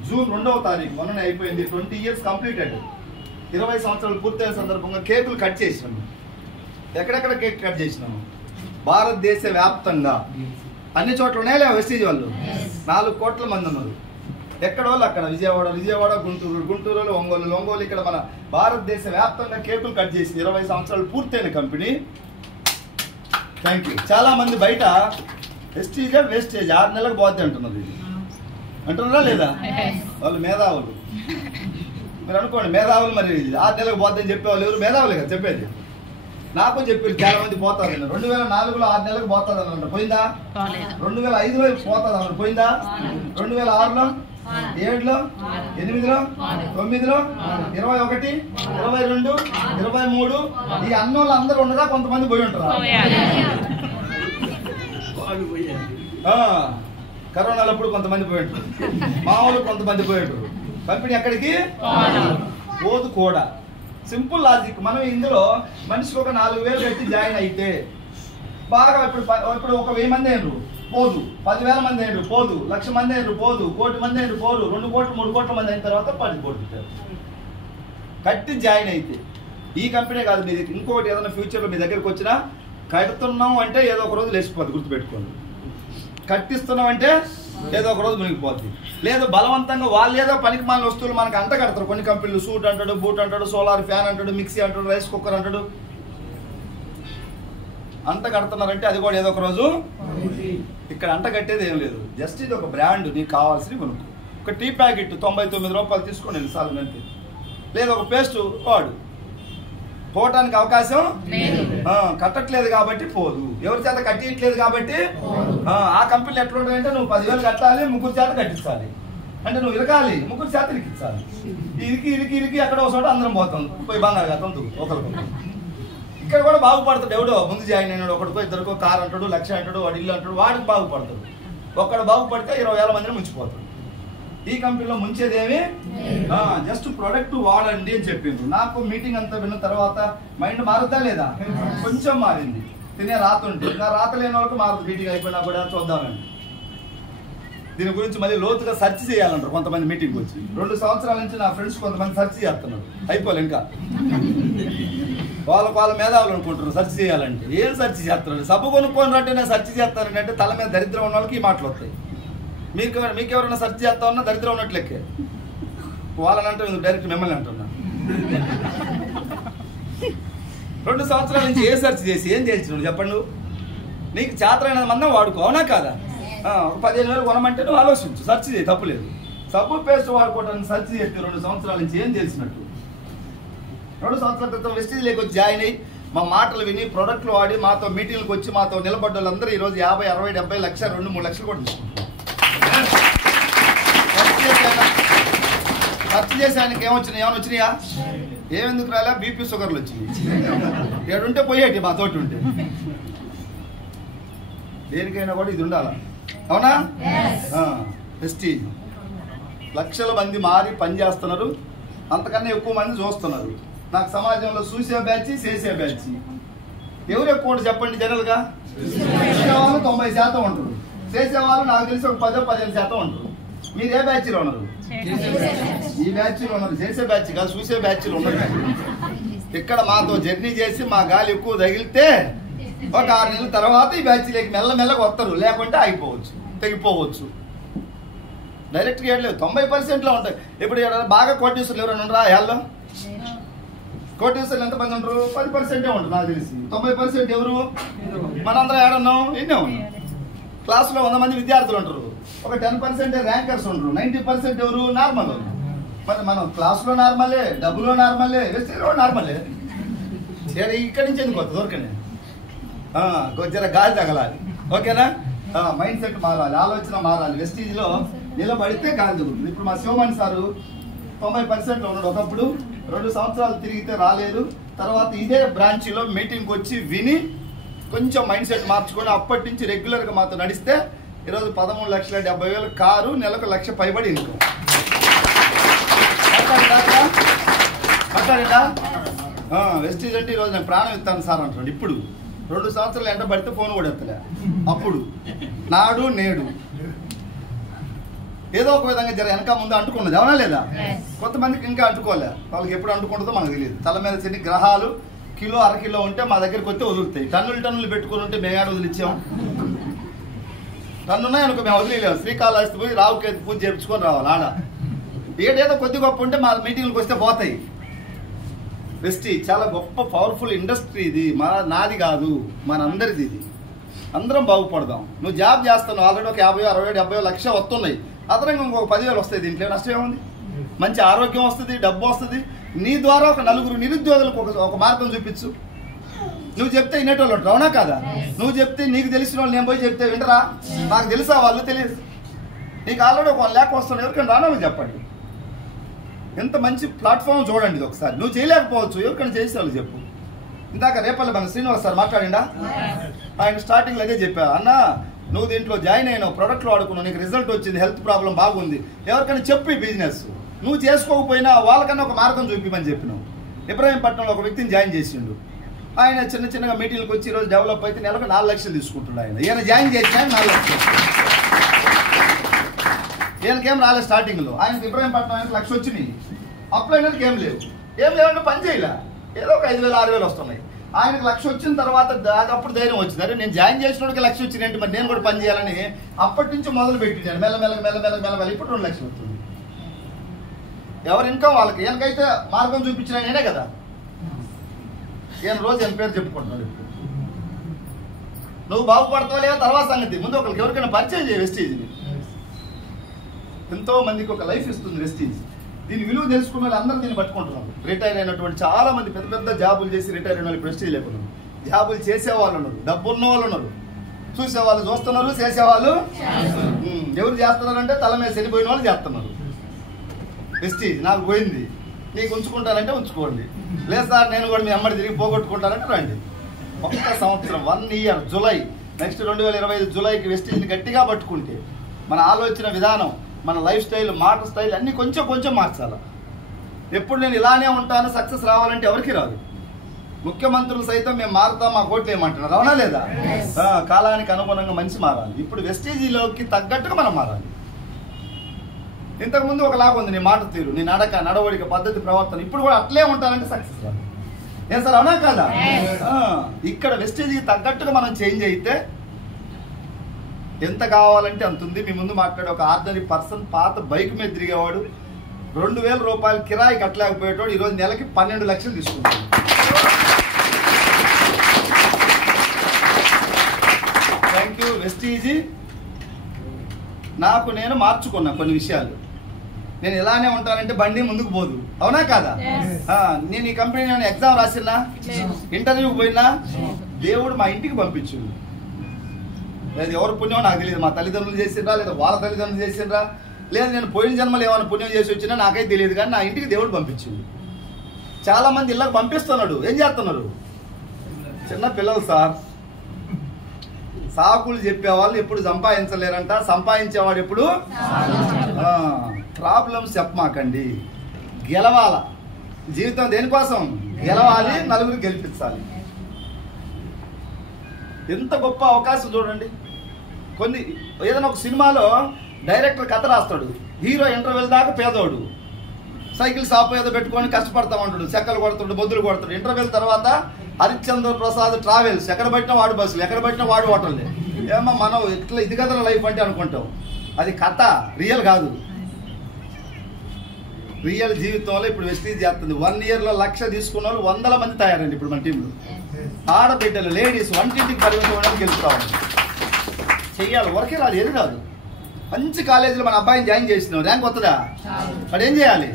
జూన్ 2వ తారీఖు మొన్ననే అయిపోయింది. 20 years కంప్లీటెడ్. 20 సంవత్సరాలు పూర్తయిన సందర్భంగా కేకులు కట్ చేసినాము. ఎక్కడెక్కడ కేక్ కట్ చేసినాము? భారతదేశ వ్యాప్తంగా అన్ని చోట్ల ఉన్నాయా వెస్టీజ్ వాళ్ళు? 4 కోట్ల మంది ఉన్నారు. ఎక్కడ వాళ్ళు అక్కడ, విజయవాడ, గుంటూరు, ఒంగోలు. ఇక్కడ మన భారతదేశ వ్యాప్తంగా కేకులు కట్ చేసి 20 సంవత్సరాలు పూర్తయిన కంపెనీ. Thank you. చాలా మంది బయట వెస్టీజ్ 6 నెలలకు పోతే అంటున్నది, అంటున్నారా లేదా? వాళ్ళు మేధావులు. మీరు అనుకోండి మేధావులు, మరి 6 నెలలకు పోద్దని చెప్పేవాళ్ళు ఎవరు? మేధావులే కదా చెప్పేది. నాకు చెప్పారు చాలా మంది పోతారు. 2004లో 6 నెలలకు పోతుంది అన్నమాట, పోయిందా? 2005లో పోతుంది అన్నమాట, పోయిందా? 2006లో, 7లో, 8లో, 9లో, 21, 22, 23 ఈ అన్నోళ్ళు అందరూ ఉండదా? కొంతమంది పోయి ఉంటారా? కరోనాలప్పుడు కొంతమంది పోయి ఉంటారు, మామూలు కొంతమంది పోయి ఉంటారు. కంపెనీ ఎక్కడికి పోదు కూడా. Simple logic. మనం ఇందులో మనిషికి ఒక 4,000 పెట్టి జాయిన్ అయితే బాగా, ఇప్పుడు ఒక 1000 మంది అయినరు పోదు, 10,000 మంది అయినరు పోదు, 1,00,000 మంది అయినరు పోదు, 1 కోటి మంది అయినరు పోదు, 2 కోట్లు 3 కోట్ల మంది అయిన తర్వాత 10 కోట్లు కట్టి జాయిన్ అయితే. ఈ కంపెనీ కాదు, మీ ఇంకోటి ఏదైనా ఫ్యూచర్లో మీ దగ్గరకు వచ్చినా కడుతున్నాం అంటే ఏదో ఒక రోజు లేచిపోద్ది, గుర్తుపెట్టుకోండి. కట్టిస్తున్నాం అంటే ఏదో ఒక రోజు మునిగిపోద్ది. లేదు బలవంతంగా వాళ్ళు ఏదో పనికి మాలిన వస్తువులు మనకు అంట కడతారు. కొన్ని కంపెనీలు సూట్ అంటాడు, బూట్ అంటాడు, సోలార్ ఫ్యాన్ అంటాడు, మిక్సీ అంటాడు, రైస్ కుక్కర్ అంటాడు, అంట కడుతున్నారంటే అది కూడా ఏదో ఒక రోజు. ఇక్కడ అంట కట్టేది ఏం లేదు, జస్ట్ ఇది ఒక బ్రాండ్. నీకు కావాల్సింది కొనుక్కో. ఒక టీ ప్యాకెట్ 99 రూపాయలు తీసుకొని వెళ్ళి చాలు అంతే. లేదు ఒక పేస్ట్ వాడు, పోవటానికి అవకాశం కట్టట్లేదు కాబట్టి పోదు. ఎవరి చేత కట్టియట్లేదు కాబట్టి. ఆ కంపెనీలు ఎట్లుంటాయంటే నువ్వు 10,000 కట్టాలి, 3 చేత కట్టించాలి. అంటే నువ్వు ఇరకాలి, 3 చేత ఇరికించాలి. ఇరికి అక్కడ ఒక చోట అందరం పోతాం, పోయి బంగాళాఖాతం ఒకరికి. ఇక్కడ కూడా బాగుపడతాడు ఎవడో ముందు జాయిన్ అయినాడు, ఒకటికో ఇద్దరికో కారు అంటాడు, 1,00,000 అంటాడు, వాడు ఇల్లు అంటాడు, వాడికి బాగుపడతాడు. ఒక్కడు బాగుపడితే 20,000 మందిని ముంచిపోతాడు. ఈ కంపెనీలో ముంచేదేమి, జస్ట్ ప్రొడక్ట్ వాడండి అని చెప్పిండ్రు. నాకు మీటింగ్ అంతా విన్న తర్వాత మైండ్ మారుద్దా లేదా? కొంచెం మారింది. తినే రాత ఉంటే నా రాత లేని వాళ్ళకి మారుతుంది. మీటింగ్ అయిపోయినా కూడా చూద్దామండి. దీని గురించి మళ్ళీ లోతుగా సెర్చ్ చేయాలంటారు కొంతమంది. మీటింగ్ వచ్చి 2 సంవత్సరాల నుంచి నా ఫ్రెండ్స్ కొంతమంది సెర్చ్ చేస్తున్నారు, అయిపోలే ఇంకా. వాళ్ళ మేధావులు అనుకుంటారు సెర్చ్ చేయాలంటే. ఏం సెర్చ్ చేస్తున్నారు? సబ్బు కొనుక్కొని అంటే నేను సెర్చ్ చేస్తానండి అంటే తల మీద దరిద్రం ఉన్న వాళ్ళకి ఈ మాటలు వస్తాయి. మీకెవరైనా సెర్చ్ చేస్తా ఉన్నా దరిద్రం ఉన్నట్లెక్కే. వాళ్ళని అంటే డైరెక్ట్ మిమ్మల్ని అంటున్నా. 2 సంవత్సరాల నుంచి ఏ సెర్చ్ చేసి ఏం చేసినావు చెప్పండి నువ్వు? నీకు చేతనైన మందం వాడుకో, అవునా కాదా? 15,000 కొనమంటే నువ్వు ఆలోచించు, సెర్చ్ చేయి, తప్పులేదు. సబ్బు పేస్ట్ వాడుకోవడానికి సెర్చ్ చేస్తే 2 సంవత్సరాల నుంచి ఏం తెలిసినట్టు? 2 సంవత్సరాల క్రితం వెస్టీజ్లోకి వచ్చి జాయిన్ అయ్యి మా మాటలు విని ప్రొడక్ట్లు వాడి మాతో మీటింగ్లకు వచ్చి మాతో నిలబడ్డ వాళ్ళందరూ ఈరోజు 50, 60, 70 లక్ష, 2-3 లక్షలు కూడా తీసుకుంటున్నారు. ఖర్చు చేసానికి ఏమొచ్చినాయి? ఏమైనా వచ్చినాయా? ఏమెందుకు రాలే? బీపీ షుగర్లు వచ్చినాయి. ఏడుంటే పోయేటి మా తోటి ఉంటే. దేనికైనా కూడా ఇది ఉండాలా, అవునా? వెస్టీజ్ లక్షల మంది మారి పనిచేస్తున్నారు, అంతకన్నా ఎక్కువ మంది చూస్తున్నారు. నాకు సమాజంలో చూసే బ్యాచ్, చేసే బ్యాచ్ ఎవరు ఎక్కువ చెప్పండి? జనరల్గా చూసేవాళ్ళు 90% ఉంటారు, చేసేవాళ్ళు నాకు తెలిసి ఒక 10-15% ఉంటారు. మీరు ఏ బ్యాచ్లో ఉన్నారు? ఈ బ్యాచ్లో ఉన్నారు. చేసే బ్యాచ్ కాదు, చూసే బ్యాచ్లో ఉన్నారు. ఇక్కడ మాతో జర్నీ చేసి మా గాలి ఎక్కువ తగిలితే ఒక 6 నెలల తర్వాత ఈ బ్యాచ్లోకి మెల్లమెల్లగా వస్తారు, లేకుంటే ఆగిపోవచ్చు, తెగిపోవచ్చు. డైరెక్ట్గా ఏడలేవు. 90%లో ఉంటాయి. ఇప్పుడు బాగా కోటీశ్వరులు ఎవరైనా ఉండరా? యాల్లో కోటీశ్వరులు ఎంతమంది ఉంటారు? 10% ఉంటారు నాకు తెలిసి. 90% ఎవరు? మనందరం ఏడన్నాం, ఎన్నే ఉన్నాం. క్లాసులో 100 మంది విద్యార్థులు ఉంటారు, ఒక 10% ర్యాంకర్స్ ఉంటారు. 90% ఎవరు? నార్మల్. మరి మనం క్లాసులో నార్మలే, డబ్బులో నార్మలే, వెస్టీజ్లో నార్మలే. ఇక్కడి నుంచి ఎందుకు వస్తుంది? దొరకనే జర గాలి తగలాలి, ఓకేనా? మైండ్ సెట్ మారాలి, ఆలోచన మారాలి. వెస్టీజ్లో నిలబడితే గాలి తగులుతుంది. ఇప్పుడు మా శివమణి సారు 90%లో ఉన్నాడు. ఒకప్పుడు 2 సంవత్సరాలు తిరిగితే రాలేదు. తర్వాత ఇదే బ్రాంచ్లో మీటింగ్కి వచ్చి విని కొంచెం మైండ్ సెట్ మార్చుకొని అప్పటి నుంచి రెగ్యులర్గా మాతో నడిస్తే ఈరోజు 13,70,000 కారు, నెలకు 1,00,000 పైబడి ఇన్కమ్. మాట్లాడిందా? వెస్టీజ్ అంటే ఈరోజు నేను ప్రాణం ఇస్తాను సార్ అంటాడు. ఇప్పుడు 2 సంవత్సరాలు ఎంట పడితే ఫోన్ కూడా ఎత్తలే. అప్పుడు నాడు నేడు ఏదో ఒక విధంగా వెనక ముందు అంటుకున్నది, అవునా లేదా? కొంతమందికి ఇంకా అంటుకోలే, వాళ్ళకి ఎప్పుడు అంటుకుంటుందో మనకు తెలియదు. తల మీద చిన్న గ్రహాలు కిలో, 1/2 కిలో ఉంటే మా దగ్గరికి వస్తే వదులుతాయి. టన్నులు పెట్టుకుని ఉంటే మేము ఏడ వదిలిచ్చాం? టన్ను ఉన్నాయనుకో మేము వదిలేము. శ్రీకాళహస్తి పోయి రావుకేతు పూజ చేయించుకొని రావాలి. ఆడ ఏడేదో కొద్ది గొప్ప ఉంటే మా మీటింగ్లకు వస్తే పోతాయి. వెస్టీజ్ చాలా గొప్ప పవర్ఫుల్ ఇండస్ట్రీ. ఇది నాది కాదు, మనందరిది. ఇది అందరం బాగుపడదాం. నువ్వు జాబ్ చేస్తున్నావు, ఆల్రెడీ ఒక 50, 60, 70 లక్ష వస్తున్నాయి. అదనంగా ఇంకొక 10,000 వస్తాయి. దీంట్లో నష్టం ఏముంది? మంచి ఆరోగ్యం వస్తుంది, డబ్బు వస్తుంది. నీ ద్వారా ఒక 4 నిరుద్యోగులకు ఒక మార్గం చూపించు. నువ్వు చెప్తే వినేటోళ్ళు ఉంటారు, అవునా కాదా? నువ్వు చెప్తే నీకు తెలిసిన వాళ్ళు నేను పోయి చెప్తే వింటరా? నాకు తెలుసా? వాళ్ళు తెలియదు. నీకు ఆల్రెడీ ఒక 1 lakh వస్తుంది, ఎవరికైనా రానో చెప్పండి. ఎంత మంచి ప్లాట్ఫామ్ చూడండి ఇది ఒకసారి. నువ్వు చేయలేకపోవచ్చు, ఎవరికైనా చేసే వాళ్ళు చెప్పు. ఇందాక రేపల్లి మన శ్రీనివాస్ సార్ మాట్లాడిండా? ఆయన స్టార్టింగ్లో అదే చెప్పా, అన్న నువ్వు దీంట్లో జాయిన్ అయినావు, ప్రొడక్ట్లు వాడుకున్నావు, నీకు రిజల్ట్ వచ్చింది, హెల్త్ ప్రాబ్లం బాగుంది, ఎవరికైనా చెప్పు ఈ బిజినెస్. నువ్వు చేసుకోకపోయినా వాళ్ళకన్నా ఒక మార్గం చూపిమని చెప్పినావు. ఇబ్రహీంపట్నంలో ఒక వ్యక్తిని జాయిన్ చేసిండు. ఆయన చిన్నగా మీటింగ్కి వచ్చి ఈరోజు డెవలప్ అయితే నెలకు 4 లక్షలు తీసుకుంటున్నాడు. ఈయన జాయిన్ చేసిన 4 లక్షలు. ఈయనకేం రాలేదు స్టార్టింగ్లో. ఆయనకి ఇబ్రహీంపట్నం ఆయనకు 1 లక్ష వచ్చినాయి. అప్లైనర్కి ఏం లేవంటే పని చేయలే. ఏదో ఒక 5,000, 6,000 వస్తున్నాయి. ఆయనకు 1 లక్ష వచ్చిన తర్వాత అప్పుడు ధైర్యం వచ్చింది. అరే నేను జాయిన్ చేసినోడికి 1 లక్ష వచ్చినాయంటే మరి నేను కూడా పని చేయాలని అప్పటి నుంచి మొదలు పెట్టించాను. మెల్లమెల్ల ఇప్పుడు 2 లక్షలు వస్తుంది. ఎవరి ఇన్కమ్ వాళ్ళకి. ఈయనకైతే మార్గం చూపించిన నేనే కదా. ఈయన రోజు ఈయన పేరు చెప్పుకుంటున్నాడు. ఇప్పుడు నువ్వు బాగుపడతావా లేదా తర్వాత సంగతి. ముందు ఒకరికి ఎవరికైనా పరిచయం చేయ వెస్టీజ్ని. ఎంతో మందికి ఒక లైఫ్ ఇస్తుంది వెస్టీజ్. దీని విలువ తెలుసుకున్న వాళ్ళు అందరూ దీన్ని పట్టుకుంటున్నారు. రిటైర్ అయినటువంటి చాలా మంది పెద్ద జాబులు చేసి రిటైర్ అయిన వాళ్ళు ప్రెస్టీజ్ లేకున్నారు. జాబులు చేసేవాళ్ళు ఉన్నారు, డబ్బు ఉన్న వాళ్ళు ఉన్నారు, చూసేవాళ్ళు చూస్తున్నారు, చేసేవాళ్ళు ఎవరు చేస్తున్నారంటే తల మీద చనిపోయిన వాళ్ళు చేస్తున్నారు. వెస్టీజ్ నాకు పోయింది, నీకు ఉంచుకుంటారంటే ఉంచుకోండి, లేదు సార్ నేను కూడా మీ అమ్మడి తిరిగి పోగొట్టుకుంటానంటే రండి. 1 సంవత్సరం 1 year జూలై, నెక్స్ట్ 2025 జూలైకి వెస్టీజ్ని గట్టిగా పట్టుకుంటే మన ఆలోచన విధానం, మన లైఫ్ స్టైల్, మాట స్టైల్ అన్నీ కొంచెం మార్చాలి. ఎప్పుడు నేను ఇలానే ఉంటాను సక్సెస్ రావాలంటే ఎవరికి రాదు. ముఖ్యమంత్రులు సైతం మేము మారుతాం మా కోట్లు ఏమంటున్నారు, అవునా లేదా? కాలానికి అనుగుణంగా మనిషి మారాలి. ఇప్పుడు వెస్టీజ్లోకి తగ్గట్టుగా మనం మారాలి. ఇంతకుముందు ఒకలాగా ఉంది నీ మాట తీరు, నీ నడక, నడవడిక, పద్ధతి, ప్రవర్తన. ఇప్పుడు కూడా అట్లే ఉంటానంటే సక్సెస్ రాదు. ఏం సార్, అవునా కదా? ఇక్కడ వెస్టీజ్కి తగ్గట్టుగా మనం చేంజ్ అయితే ఎంత కావాలంటే అంత ఉంది. మీ ముందు మాట్లాడే ఒక ఆర్డినరీ పర్సన్, పాత బైక్ మీద తిరిగేవాడు, 2,000 రూపాయలు కిరాయి కట్టలేకపోయేటోడు ఈరోజు నెలకి 12 లక్షలు తీసుకుంటాడు. వెస్టీజీ నాకు నేను మార్చుకున్నా కొన్ని విషయాలు. నేను ఇలానే ఉంటానంటే బండి ముందుకు పోదు, అవునా కాదా? నేను ఈ కంపెనీ ఎగ్జామ్ రాసినా, ఇంటర్వ్యూకి పోయినా, దేవుడు మా ఇంటికి పంపించిండు. లేదు ఎవరు పుణ్యం నాకు తెలియదు, మా తల్లిదండ్రులు చేసిండ్రా లేదా వాళ్ళ తల్లిదండ్రులు చేసిండ్రా, లేదా నేను పోయిన జన్మలు ఏమైనా పుణ్యం చేసి వచ్చినా నాకైతే తెలియదు, కానీ నా ఇంటికి దేవుడు పంపించిండు. చాలా మంది ఇళ్ళకి పంపిస్తున్నాడు, ఏం చేస్తున్నారు? చిన్న పిల్లలు సార్, సాకులు చెప్పేవాళ్ళు ఎప్పుడు సంపాదించలేరంట, సంపాదించేవాడు ఎప్పుడు ప్రాబ్లమ్స్ చెప్పమాకండి. గెలవాల జీవితం, దేనికోసం గెలవాలి, నలుగురు గెలిపించాలి. ఎంత గొప్ప అవకాశం చూడండి. కొన్ని ఏదైనా ఒక సినిమాలో డైరెక్టర్ కథ రాస్తాడు, హీరో ఇంటర్వెల్ దాకా పేదోడు, సైకిల్ షాప్ ఏదో పెట్టుకొని కష్టపడతా ఉంటాడు, చెక్కలు కొడుతాడు, బొద్దులు కొడతాడు. ఇంటర్వెల్ తర్వాత హరిశ్చంద్ర ప్రసాద్ ట్రావెల్స్, ఎక్కడ పెట్టినా వాడు బస్సులు, ఎక్కడ పెట్టినా వాడు హోటల్లే. ఏమో మనం ఇట్లా ఇది కదా లైఫ్ అంటే అనుకుంటాం, అది కథ, రియల్ కాదు. రియల్ జీవితంలో ఇప్పుడు వెస్టీజ్ చేస్తుంది. 1 yearలో 1,00,000 తీసుకున్న వాళ్ళు 100 మంది తయారండి ఇప్పుడు మన టీంలో. ఆడబిడ్డలు, లేడీస్ వంటింటికి పరిమితం గెలుస్తాం. చెయ్యాలి, వర్కే రాదు, ఏది రాదు. మంచి కాలేజీలో మన అబ్బాయిని జాయిన్ చేసినాం, ర్యాంక్ వస్తుందా? వాడు ఏం చేయాలి?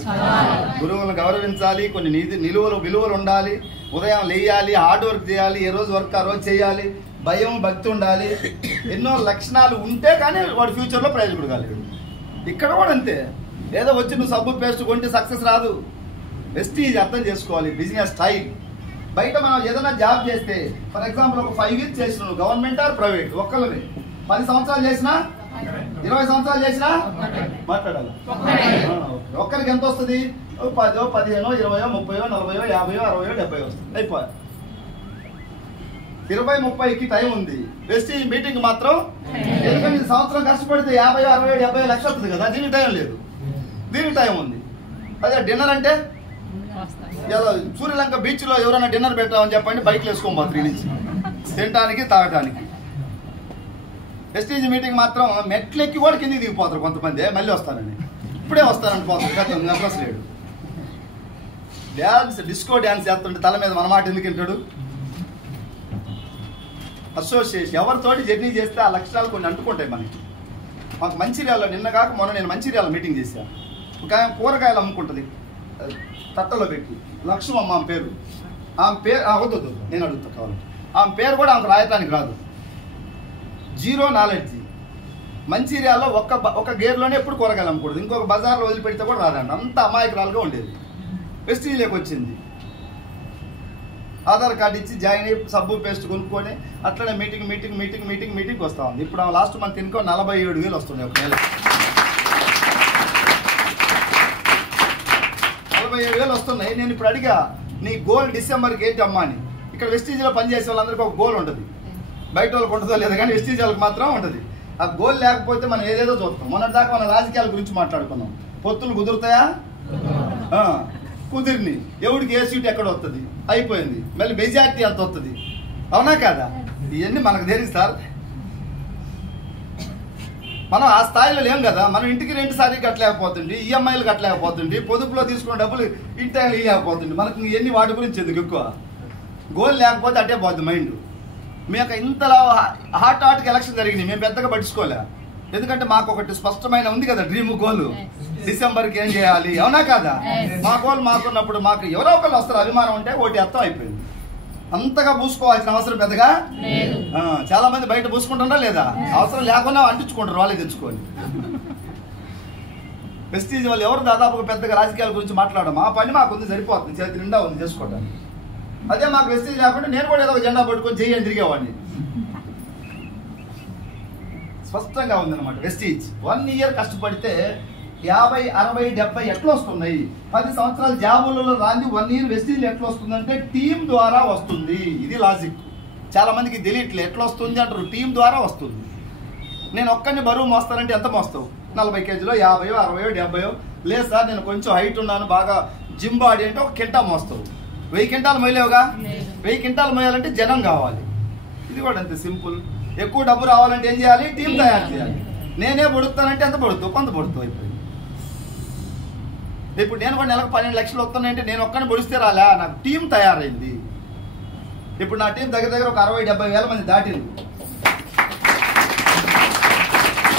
గురువులను గౌరవించాలి, కొన్ని విలువలు ఉండాలి, ఉదయం లేయాలి, హార్డ్ వర్క్ చేయాలి, ఏ రోజు వర్క్ ఆ రోజు చేయాలి, భయం భక్తి ఉండాలి. ఎన్నో లక్షణాలు ఉంటే కానీ వాడు ఫ్యూచర్లో ప్రయోజకుడు కాలేడు. ఇక్కడ కూడా అంతే, ఏదో వచ్చి నువ్వు సబ్బు పేస్ట్ కొంటే సక్సెస్ రాదు. వెస్టీజ్ అర్థం చేసుకోవాలి, బిజినెస్ స్టైల్. బయట మనం ఏదైనా జాబ్ చేస్తే, ఫర్ ఎగ్జాంపుల్ ఒక 5 years చేసిన గవర్నమెంట్ ఆర్ ప్రైవేట్, ఒక్కళ్ళని 10 సంవత్సరాలు చేసినా, 20 సంవత్సరాలు చేసినా మాట్లాడాలి. ఒక్కరికి ఎంత వస్తుంది? 10, 15, 20, 30, 40, 50, 60, 70 వస్తుంది. అయిపోయి 20, 30కి టైం ఉంది. వెస్టీజ్ మీటింగ్ మాత్రం, ఎందుకంటే సంవత్సరం కష్టపడితే 50, 60, 70 లక్షలు వస్తుంది కదా, దీనికి టైం లేదు, దీనికి టైం ఉంది. అదే డిన్నర్ అంటే ఇలా సూర్యలంక బీచ్లో ఎవరైనా డిన్నర్ పెట్టామని చెప్పండి, బైక్లు వేసుకోబోతుంది 3 నుంచి తినడానికి తాగటానికి. వెస్టీజ్ మీటింగ్ మాత్రం మెట్లెక్కి కూడా కిందికి దిగిపోతారు కొంతమంది, మళ్ళీ వస్తానని, ఇప్పుడే వస్తానని పోతారు, నెక్లెస్ లేడు. డ్యాన్స్, డిస్కో డ్యాన్స్ చేస్తుంటే తల మీద మన మాట ఎందుకు వింటాడు? అసోసియేషన్ ఎవరితోటి జర్నీ చేస్తే ఆ లక్షణాలు కొన్ని అంటుకుంటాయి మనకి. మాకు మంచిర్యాలలో నిన్న కాక మొన్న నేను మంచిర్యాల మీటింగ్ చేశాను. ఒక ఆమె కూరగాయలు అమ్ముకుంటుంది తట్టలో పెట్టి, లక్ష్మమ్మ ఆమె పేరు. ఆమె పేరు వద్దు, నేను అడుగుతా కావాలంటే. ఆమె పేరు కూడా ఆమెకు రాయటానికి రాదు, 0 knowledge. మంచిర్యాలలో ఒక గేర్లోనే ఎప్పుడు కూరగాయలు అమ్ముకూడదు, ఇంకొక బజార్లో వదిలిపెడితే కూడా రాదండి, అంత అమాయకురాలుగా ఉండేది. వెస్టీజ్లోకి వచ్చింది, ఆధార్ కార్డు ఇచ్చి జాయిన్ అయ్యి సబ్బు పేస్ట్ కొనుక్కొని అట్లనే మీటింగ్ వస్తా ఉంది. ఇప్పుడు ఆమె లాస్ట్ మంత్ ఇన్కమ్ 47,000 వస్తుంది ఒక నెల. 47,000 వస్తున్నాయి. నేను ఇప్పుడు అడిగా, నీ గోల్ డిసెంబర్కి ఏంటి అమ్మా అని. ఇక్కడ వెస్టీజ్లో పనిచేసే వాళ్ళందరికీ ఒక గోల్ ఉంటుంది, బయట వాళ్ళకి ఉంటుందో లేదా కానీ వెస్టీజ్ వాళ్ళకి మాత్రం ఉంటుంది. ఆ గోల్ లేకపోతే మనం ఏదేదో చూస్తాం. మొన్నటిదాకా మన రాజకీయాల గురించి మాట్లాడుకున్నాం. పొత్తులు కుదురుతాయా? కుదిరిని. ఎవడికి ఏ సీట్ ఎక్కడ వస్తుంది, అయిపోయింది. మళ్ళీ మెజార్టీ ఎంత వస్తుంది, అవునా కాదా? ఇవన్నీ మనకు దేనికి సార్? మనం ఆ స్థాయిలో లేం కదా. మనం ఇంటికి 2 సార్లు కట్టలేకపోతుంది, ఈఎంఐలు కట్టలేకపోతుంది, పొదుపులో తీసుకున్న డబ్బులు ఇంటి ఇవ్వలేకపోతుంది. మనకు ఇవన్నీ వాటి గురించి ఎందుకు ఎక్కువ? గోల్ లేకపోతే అట్టే పోతుంది మైండ్. మీకు ఇంతలా హాట్కి ఎలక్షన్ జరిగింది, మేము పెద్దగా పట్టించుకోలే. ఎందుకంటే మాకు ఒకటి స్పష్టమైన ఉంది కదా డ్రీమ్ గోల్, డిసెంబర్కి ఏం చేయాలి, అవునా కాదా? మా గోల్ మాకున్నప్పుడు మాకు ఎవరో ఒకళ్ళు వస్తారు, అభిమానం ఉంటే ఓటు అర్థం అయిపోయింది. అంతగా పూసుకోవాల్సిన అవసరం పెద్దగా. చాలా మంది బయట పూసుకుంటున్నారా లేదా? అవసరం లేకుండా అంటించుకుంటారు, వాళ్ళే తెచ్చుకోండి. వెస్టీజ్ వాళ్ళు ఎవరు దాదాపుగా పెద్దగా రాజకీయాల గురించి మాట్లాడడం, మా పని మాకుంది, సరిపోతుంది, చేతి నిండా ఉంది చేసుకోవడానికి. అదే మాకు వెస్టీజ్ లేకుండా నేను కూడా ఏదో ఒక జెండా పట్టుకొని చెయ్యని తిరిగేవాడిని. స్పష్టంగా ఉందన్నమాట వెస్టీజ్. 1 year కష్టపడితే 50, 60, 70 ఎట్లా వస్తున్నాయి? 10 సంవత్సరాల జాబులలో రాంది 1 year వెస్టీజ్ ఎట్లా వస్తుందంటే టీం ద్వారా వస్తుంది. ఇది లాజిక్. చాలా మందికి తెలియట్లే ఎట్లా వస్తుంది అంటారు. టీం ద్వారా వస్తుంది. నేను ఒక్కడిని బరువు మోస్తానంటే ఎంత మోస్తావు? 40 kg, 50, 60, 70. లేదు సార్ నేను కొంచెం హైట్ ఉన్నాను, బాగా జిమ్ బాడీ అంటే 1 క్వింటా మోస్తావు. 1000 క్వింటాలు మోయలేవుగా. 1000 క్వింటాలు మోయాలంటే జనం కావాలి. ఇది కూడా అంతే సింపుల్. ఎక్కువ డబ్బు రావాలంటే ఏం చేయాలి? టీం తయారు చేయాలి. నేనే పొడుస్తానంటే ఎంత పొడుతావు? కొంత పొడుతావు. ఇప్పుడు నేను కూడా నెలకు 12 లక్షలు వస్తున్నాయంటే నేను ఒక్కడిని పొడిస్తే రాలే, నాకు టీం తయారైంది. ఇప్పుడు నా టీం దగ్గర ఒక 60-70 వేల మంది దాటింది.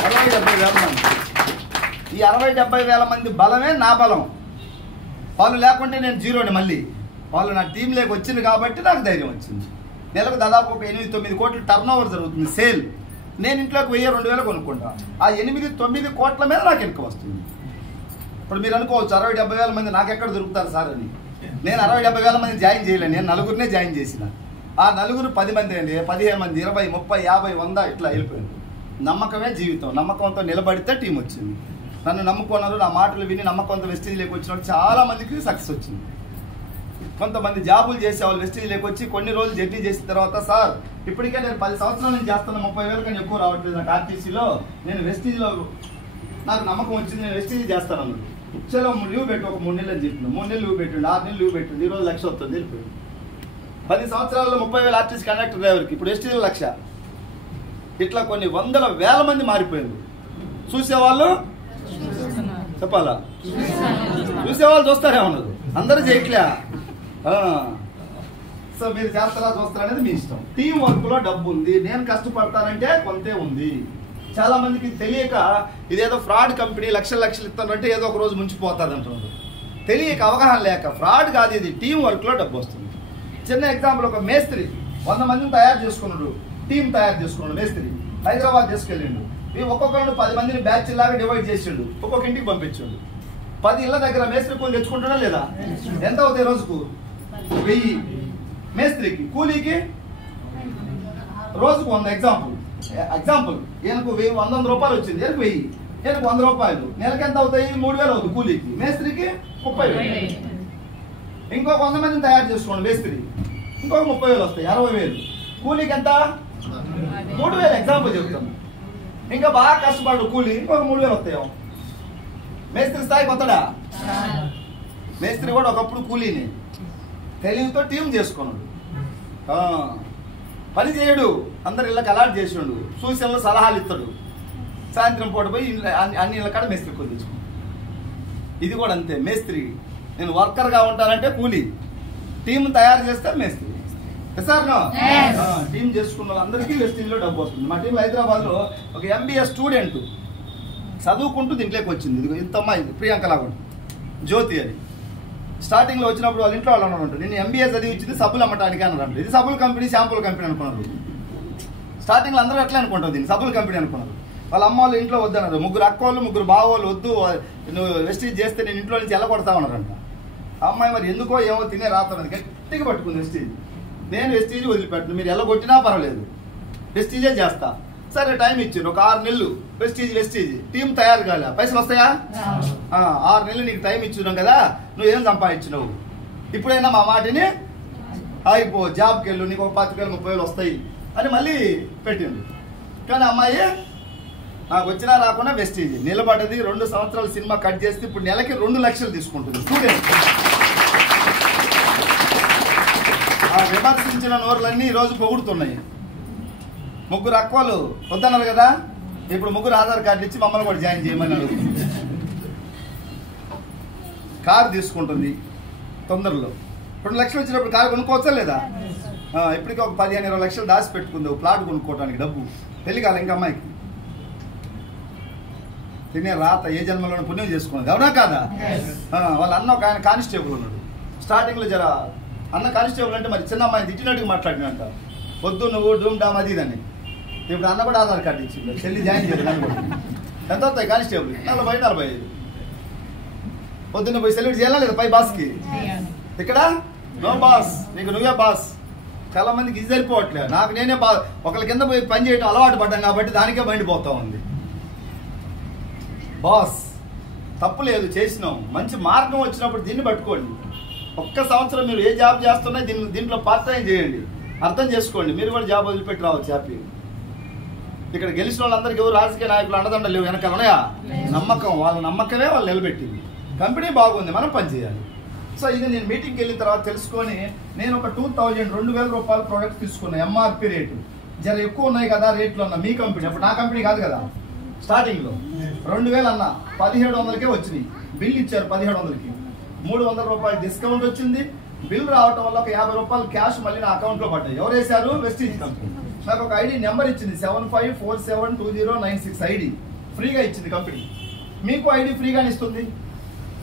60-70 వేల మంది. ఈ 60-70 వేల మంది బలమే నా బలం. వాళ్ళు లేకుంటే నేను జీరోని. మళ్ళీ వాళ్ళు నా టీంలోకి వచ్చింది కాబట్టి నాకు ధైర్యం వచ్చింది. నెలకు దాదాపు ఒక 8-9 కోట్ల టర్న్ ఓవర్ జరుగుతుంది సేల్. నేను ఇంట్లోకి 1000-2000 కొనుక్కుంటా. ఆ 8-9 కోట్ల మీద నాకు ఇన్కమ్ వస్తుంది. ఇప్పుడు మీరు అనుకోవచ్చు 60-70 వేల మంది నాకెక్కడ దొరుకుతారు సార్ అని. నేను 60-70 వేల మంది జాయిన్ చేయలేను. నేను 4గురినే జాయిన్ చేసిన. ఆ 4 10 మంది అండి, 15 మంది, 20, 30, 50, 100 ఇట్లా వెళ్ళిపోయింది. నమ్మకమే జీవితం. నమ్మకంతో నిలబడితే టీం వచ్చింది. నన్ను నమ్ముకున్నారు. నా మాటలు విని నమ్మకంతో వెస్టీజ్లోకి వచ్చిన వాళ్ళు చాలా మందికి సక్సెస్ వచ్చింది. కొంతమంది జాబులు చేసేవాళ్ళు వెస్టీజ్లోకి వచ్చి కొన్ని రోజులు జర్నీ చేసిన తర్వాత, సార్ ఇప్పటికే నేను 10 సంవత్సరాల నుంచి చేస్తున్నా, 30,000 కన్నా ఎక్కువ రావట్లేదు నాకు ఆర్టీసీలో. నేను వెస్టీజ్లో నాకు నమ్మకం వచ్చింది, నేను వెస్టీజ్ చేస్తాను అన్నాడు. చలో లీవ్ పెట్టు, ఒక 3 నెలలు అని చెప్పిన. 3 నెలలు లీవ్ పెట్టండి, 6 నెలలు లీవ్ పెట్టండి. ఈరోజు 1,00,000 వస్తుంది వెళ్ళిపోయింది. 10 సంవత్సరాల్లో 30,000 ఆర్టీసీ కండక్టర్ డ్రైవర్కి, ఇప్పుడు వెస్టీజ్ 1,00,000. ఇట్లా కొన్ని 100,000 మంది మారిపోయారు. చూసేవాళ్ళు చెప్పాలా, చూసేవాళ్ళు చూస్తారేమన్నారు, అందరూ చేయట్లే. సో మీరు చేస్తారా చూస్తారా అనేది మీ ఇష్టం. టీం వర్క్ లో డబ్బు ఉంది. నేను కష్టపడతానంటే కొంతే ఉంది. చాలా మందికి తెలియక ఇదేదో ఫ్రాడ్ కంపెనీ లక్షలు ఇస్తానంటే ఏదో ఒక రోజు ముంచిపోతుంది అంటున్నారు. తెలియక, అవగాహన లేక. ఫ్రాడ్ కాదు ఇది, టీం వర్క్ లో డబ్బు వస్తుంది. చిన్న ఎగ్జాంపుల్, ఒక మేస్త్రి 100 మందిని తయారు చేసుకున్నాడు, టీం తయారు చేసుకున్నాడు. మేస్త్రి హైదరాబాద్ తీసుకెళ్ళిండు. ఒక్కొక్కరు 10 మందిని బ్యాచ్ లాగా డివైడ్ చేసిండు, ఒక్కొక్క ఇంటికి పంపించిండు. 10 ఇళ్ళ దగ్గర మేస్త్రి కూలి తెచ్చుకుంటాడా లేదా? ఎంత అవుతాయి రోజుకు? 1000. మేస్త్రికి కూలీకి రోజుకు 100. ఎగ్జాంపుల్ ఈయనకు 100 రూపాయలు వచ్చింది, ఈయనకు 1000, ఈయనకు 100 రూపాయలు. నెలకి ఎంత అవుతాయి? 3,000 అవుతుంది కూలీకి. మేస్త్రికి 30,000. ఇంకొక 100 మందిని తయారు చేసుకోండి మేస్త్రి, ఇంకొక 30,000 వస్తాయి, 60,000. కూలీకి ఎంత? 3,000. ఎగ్జాంపుల్ చెప్తాను. ఇంకా బాగా కష్టపడు కూలీ, ఇంకొక 3,000 వస్తాయో. మేస్త్రి స్థాయికి వస్తాడా? మేస్త్రి కూడా ఒకప్పుడు కూలీని తెలివితో టీం చేసుకున్నాడు. పని చేయడు, అందరు ఇళ్ళకి అలాట్ చేసిండు, సూచనలు సలహాలు ఇస్తాడు. సాయంత్రం పూట పోయి అన్ని ఇళ్ళ కాడ మేస్త్రి కూలి తెచ్చుకున్నాడు. ఇది కూడా అంతే. మేస్త్రి నేను వర్కర్గా ఉంటానంటే కూలీ, టీం తయారు చేస్తే మేస్త్రి. సార్ టీం చేసుకున్న వాళ్ళందరికీ వెస్టీజ్లో డబ్బు వస్తుంది. మా టీం హైదరాబాద్లో ఒక MBA స్టూడెంట్ చదువుకుంటూ దీంట్లోకి వచ్చింది. ఇది ఇంత అమ్మాయి ప్రియాంక లాగా జ్యోతి అని. స్టార్టింగ్లో వచ్చినప్పుడు వాళ్ళ ఇంట్లో వాళ్ళు అన్నారు, నేను MBA చదివి ఇచ్చింది సబ్బులు అమ్మటానికి అన్నారు. ఇది సబ్బుల కంపెనీ, షాంపూల కంపెనీ అనుకున్నారు. స్టార్టింగ్లో అందరూ అట్లా అనుకుంటారు, దీన్ని సబ్బుల కంపెనీ అనుకున్నారు. వాళ్ళ అమ్మ వాళ్ళు ఇంట్లో వద్దన్నారు. 3 అక్కోళ్ళు 3 బావోళ్ళు, వద్దు నువ్వు వెస్టీజ్ చేస్తే నేను ఇంట్లో నుంచి వెళ్ళగొడతామన్నారంట. అమ్మాయి మరి ఎందుకో ఏమో తినే రాతున్నది, గట్టిగా పట్టుకుంది వెస్టీజ్. నేను వెస్టీజ్ వదిలిపెట్టను, మీరు ఎల్లగొట్టినా పర్వాలేదు, వెస్టీజే చేస్తా. సరే టైం ఇచ్చారు, ఒక 6 నెలలు. వెస్టీజ్ టీం తయారు కాలే, పైసలు వస్తాయా? 6 నెలలు నీకు టైం ఇచ్చినాం కదా, నువ్వేం సంపాదించినావు? ఇప్పుడైనా మా మాటిని ఆగిపో, జాబ్కి వెళ్ళు, నీకు ఒక 25,000 30,000 వస్తాయి అని మళ్ళీ పెట్టిండు. కానీ అమ్మాయి నాకు వచ్చినా రాకుండా వెస్టీజ్ నిలబడ్డది. 2 సంవత్సరాలు సినిమా కట్ చేస్తే ఇప్పుడు నెలకి 2 లక్షలు తీసుకుంటుంది స్టూడెంట్. ఆ విమర్శించిన నోరులన్నీ ఈరోజు పొగుడుతున్నాయి. 3 అక్కలు వద్దన్నారు కదా, ఇప్పుడు 3 ఆధార్ కార్డు ఇచ్చి మమ్మల్ని కూడా జాయిన్ చేయమని అడుగుతుంది. కారు తీసుకుంటుంది తొందరలో. 2 లక్షలు వచ్చినప్పుడు కారు కొనుక్కోవచ్చా లేదా? ఇప్పటికీ ఒక 15-20 లక్షలు దాచి పెట్టుకుంది ప్లాట్ కొనుక్కోవడానికి డబ్బు. పెళ్లి కాలే ఇంకా అమ్మాయికి. తినే రాత ఏ జన్మలో పుణ్యం చేసుకున్నది, అవునా కాదా? వాళ్ళ అన్న ఒక ఆయన కానిస్టేబుల్ ఉన్నాడు. స్టార్టింగ్లో అన్న కానిస్టేబుల్ అంటే మరి చిన్న అమ్మాయిని తిట్టినట్టుగా మాట్లాడినంట, వద్దు నువ్వు డూమ్ డామ్ అది ఇదని. ఇప్పుడు అన్న కూడా ఆధార్ కార్డు ఇచ్చింది, చెల్లి జాయిన్ చేయలేదు. ఎంత వస్తాయి కానిస్టేబుల్? 40-45. పొద్దున్న పోయి సెల్యూట్ చేయాలా లేదా పై బాస్కి? ఇక్కడ నో బాస్, నీకు నువ్వే బాస్. చాలా మందికి ఇది సరిపోవట్లేదు. నాకు నేనే ఒకరి కింద పోయి పని చేయడం అలవాటు పడ్డాను కాబట్టి దానికే మైండ్ పోతా ఉంది. బాస్ తప్పు లేదు, చేసినాం. మంచి మార్గం వచ్చినప్పుడు దీన్ని పట్టుకోండి. 1 సంవత్సరం మీరు ఏ జాబ్ చేస్తున్నా దీంట్లో పార్ట్ టైం చేయండి, అర్థం చేసుకోండి. మీరు కూడా జాబ్ వదిలిపెట్టి రావచ్చు హ్యాపీ. ఇక్కడ గెలిచిన వాళ్ళందరికీ ఎవరు రాజకీయ నాయకులు అండదండలు లేవు, వెనకాల ఉన్నాయా? నమ్మకం, వాళ్ళ నమ్మకమే వాళ్ళు నిలబెట్టింది. కంపెనీ బాగుంది, మనం పని చేయాలి. సో ఇది నేను మీటింగ్కి వెళ్ళిన తర్వాత తెలుసుకొని నేను ఒక 2,000 రూపాయల ప్రోడక్ట్ తీసుకున్నా. MRP రేటు జర ఎక్కువ ఉన్నాయి కదా రేట్లు అన్న. మీ కంపెనీ అప్పుడు నా కంపెనీ కాదు కదా. స్టార్టింగ్లో 2,000 అన్న 1,700కే వచ్చినాయి. బిల్ ఇచ్చారు 1,700కి. 300 రూపాయలు డిస్కౌంట్ వచ్చింది. బిల్ రావటం వల్ల ఒక 50 రూపాయలు క్యాష్ మళ్ళీ నా అకౌంట్లో పడ్డాయి. ఎవరు వేశారు? Vestige company. నాకు ఒక ఐడి నెంబర్ ఇచ్చింది, 75472096 ఐడి. ఫ్రీగా ఇచ్చింది కంపెనీ. మీకు ఐడి ఫ్రీగానే ఇస్తుంది.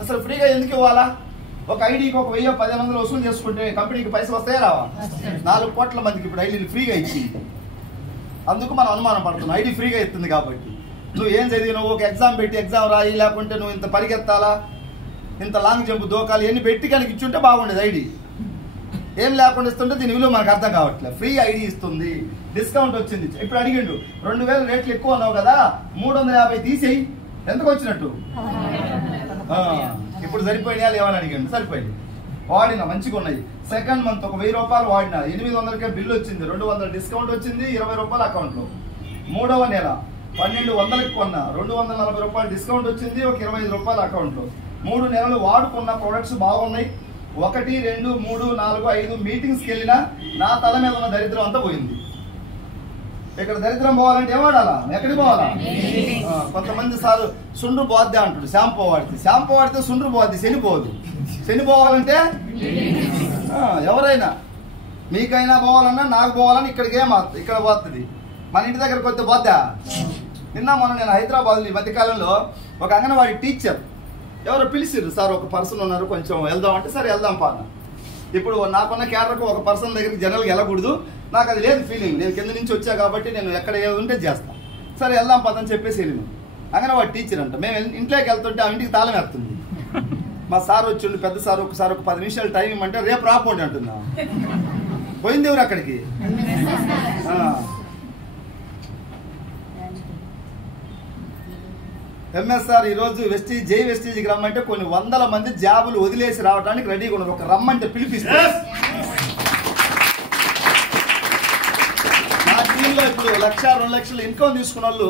అసలు ఫ్రీగా ఎందుకు ఇవ్వాలా? ఒక ఐడికి ఒక 1000-1500 వసూలు చేసుకుంటే కంపెనీకి పైసలు వస్తాయా రావా? 4 కోట్ల మందికి ఇప్పుడు ఐడీలు ఫ్రీగా ఇచ్చింది. అందుకు మనం అనుమానం పడుతున్నాం, ఐడి ఫ్రీగా ఇస్తుంది కాబట్టి. నువ్వు ఏం చదివినావు? ఒక ఎగ్జామ్ పెట్టి ఎగ్జామ్ రాయి, లేకుంటే నువ్వు ఇంత పరిగెత్తాలా, ఇంత లాంగ్ జంప్ దూకాలి, ఎన్ని పెట్టి కనుక ఇచ్చుంటే బాగుండేది. ఐడి ఏం లేకుండా ఇస్తుంటే దీని విలువ మనకు అర్థం కావట్లేదు. ఫ్రీ ఐడి ఇస్తుంది, డిస్కౌంట్ వచ్చింది. ఇప్పుడు అడిగిండు 2000 రేట్లు ఎక్కువ అన్నావు కదా, 350 తీసేయి, ఎంతకు వచ్చినట్టు? ఇప్పుడు సరిపోయినా ఏమని అడిగాడు. సరిపోయింది, వాడినా మంచిగా ఉన్నాయి. సెకండ్ మంత్ ఒక 1000 రూపాయలు వాడినా 800కే బిల్లు వచ్చింది, 200 డిస్కౌంట్ వచ్చింది, 20 రూపాయలు అకౌంట్లో. 3వ నెల 1200కి కొన్నా, 240 రూపాయలు డిస్కౌంట్ వచ్చింది, ఒక 25 రూపాయలు అకౌంట్లో. 3 నెలలు వాడుకున్న ప్రొడక్ట్స్ బాగున్నాయి. 1, 2, 3, 4, 5 మీటింగ్స్కి వెళ్ళినా నా తల మీద ఉన్న దరిద్రం అంతా పోయింది. ఇక్కడ దరిద్రం పోవాలంటే ఏం వాడాలా? ఎక్కడికి పోవాలా? కొంతమంది సార్ సుండ్రు పోద్ది అంటాడు, షాంపూ వాడితే సుండ్రు పోద్ది, శని పోదు. శని పోవాలంటే ఎవరైనా, మీకైనా పోవాలన్నా నాకు పోవాలన్నా ఇక్కడికి ఇక్కడ పోతుంది. మన ఇంటి దగ్గర కొద్ది పోద్దా? మొన్న నేను హైదరాబాద్లో ఈ మధ్యకాలంలో ఒక అంగన్వాడీ టీచర్ ఎవరో పిలిచిర్రు, సార్ ఒక పర్సన్ ఉన్నారు కొంచెం వెళ్దాం అంటే, సరే వెళ్దాం పాన. ఇప్పుడు నాకున్న క్యారెక్టర్కు ఒక పర్సన్ దగ్గరికి జనరల్గా వెళ్ళకూడదు, నాకు అది లేదు ఫీలింగ్. నేను కింద నుంచి వచ్చా కాబట్టి నేను ఎక్కడ ఏది ఉంటే చేస్తాను. సరే వెళ్దాం పదని చెప్పేసి వెళ్ళిన. అంగన్వాడీ టీచర్ అంట. మేము ఇంట్లోకి వెళ్తుంటే ఆ ఇంటికి తాళం వేస్తుంది. మా సార్ వచ్చిండు, పెద్ద సార్, ఒకసారి ఒక 10 నిమిషాలు టైం ఇవ్వమంటే రేపు రాపోండి అంటున్నా. పోయింది ఎవరు అక్కడికి? ఎంఎస్ఆర్ ఈరోజు జై వెస్టీజ్కి రమ్మంటే కొన్ని 100 మంది జాబులు వదిలేసి రావడానికి రెడీగా ఉన్నారు. ఒక రమ్మంటే పిలిపిస్తారు. నా టీంలో ఇప్పుడు 1,00,000-2 లక్షలు ఇన్కమ్ తీసుకున్న వాళ్ళు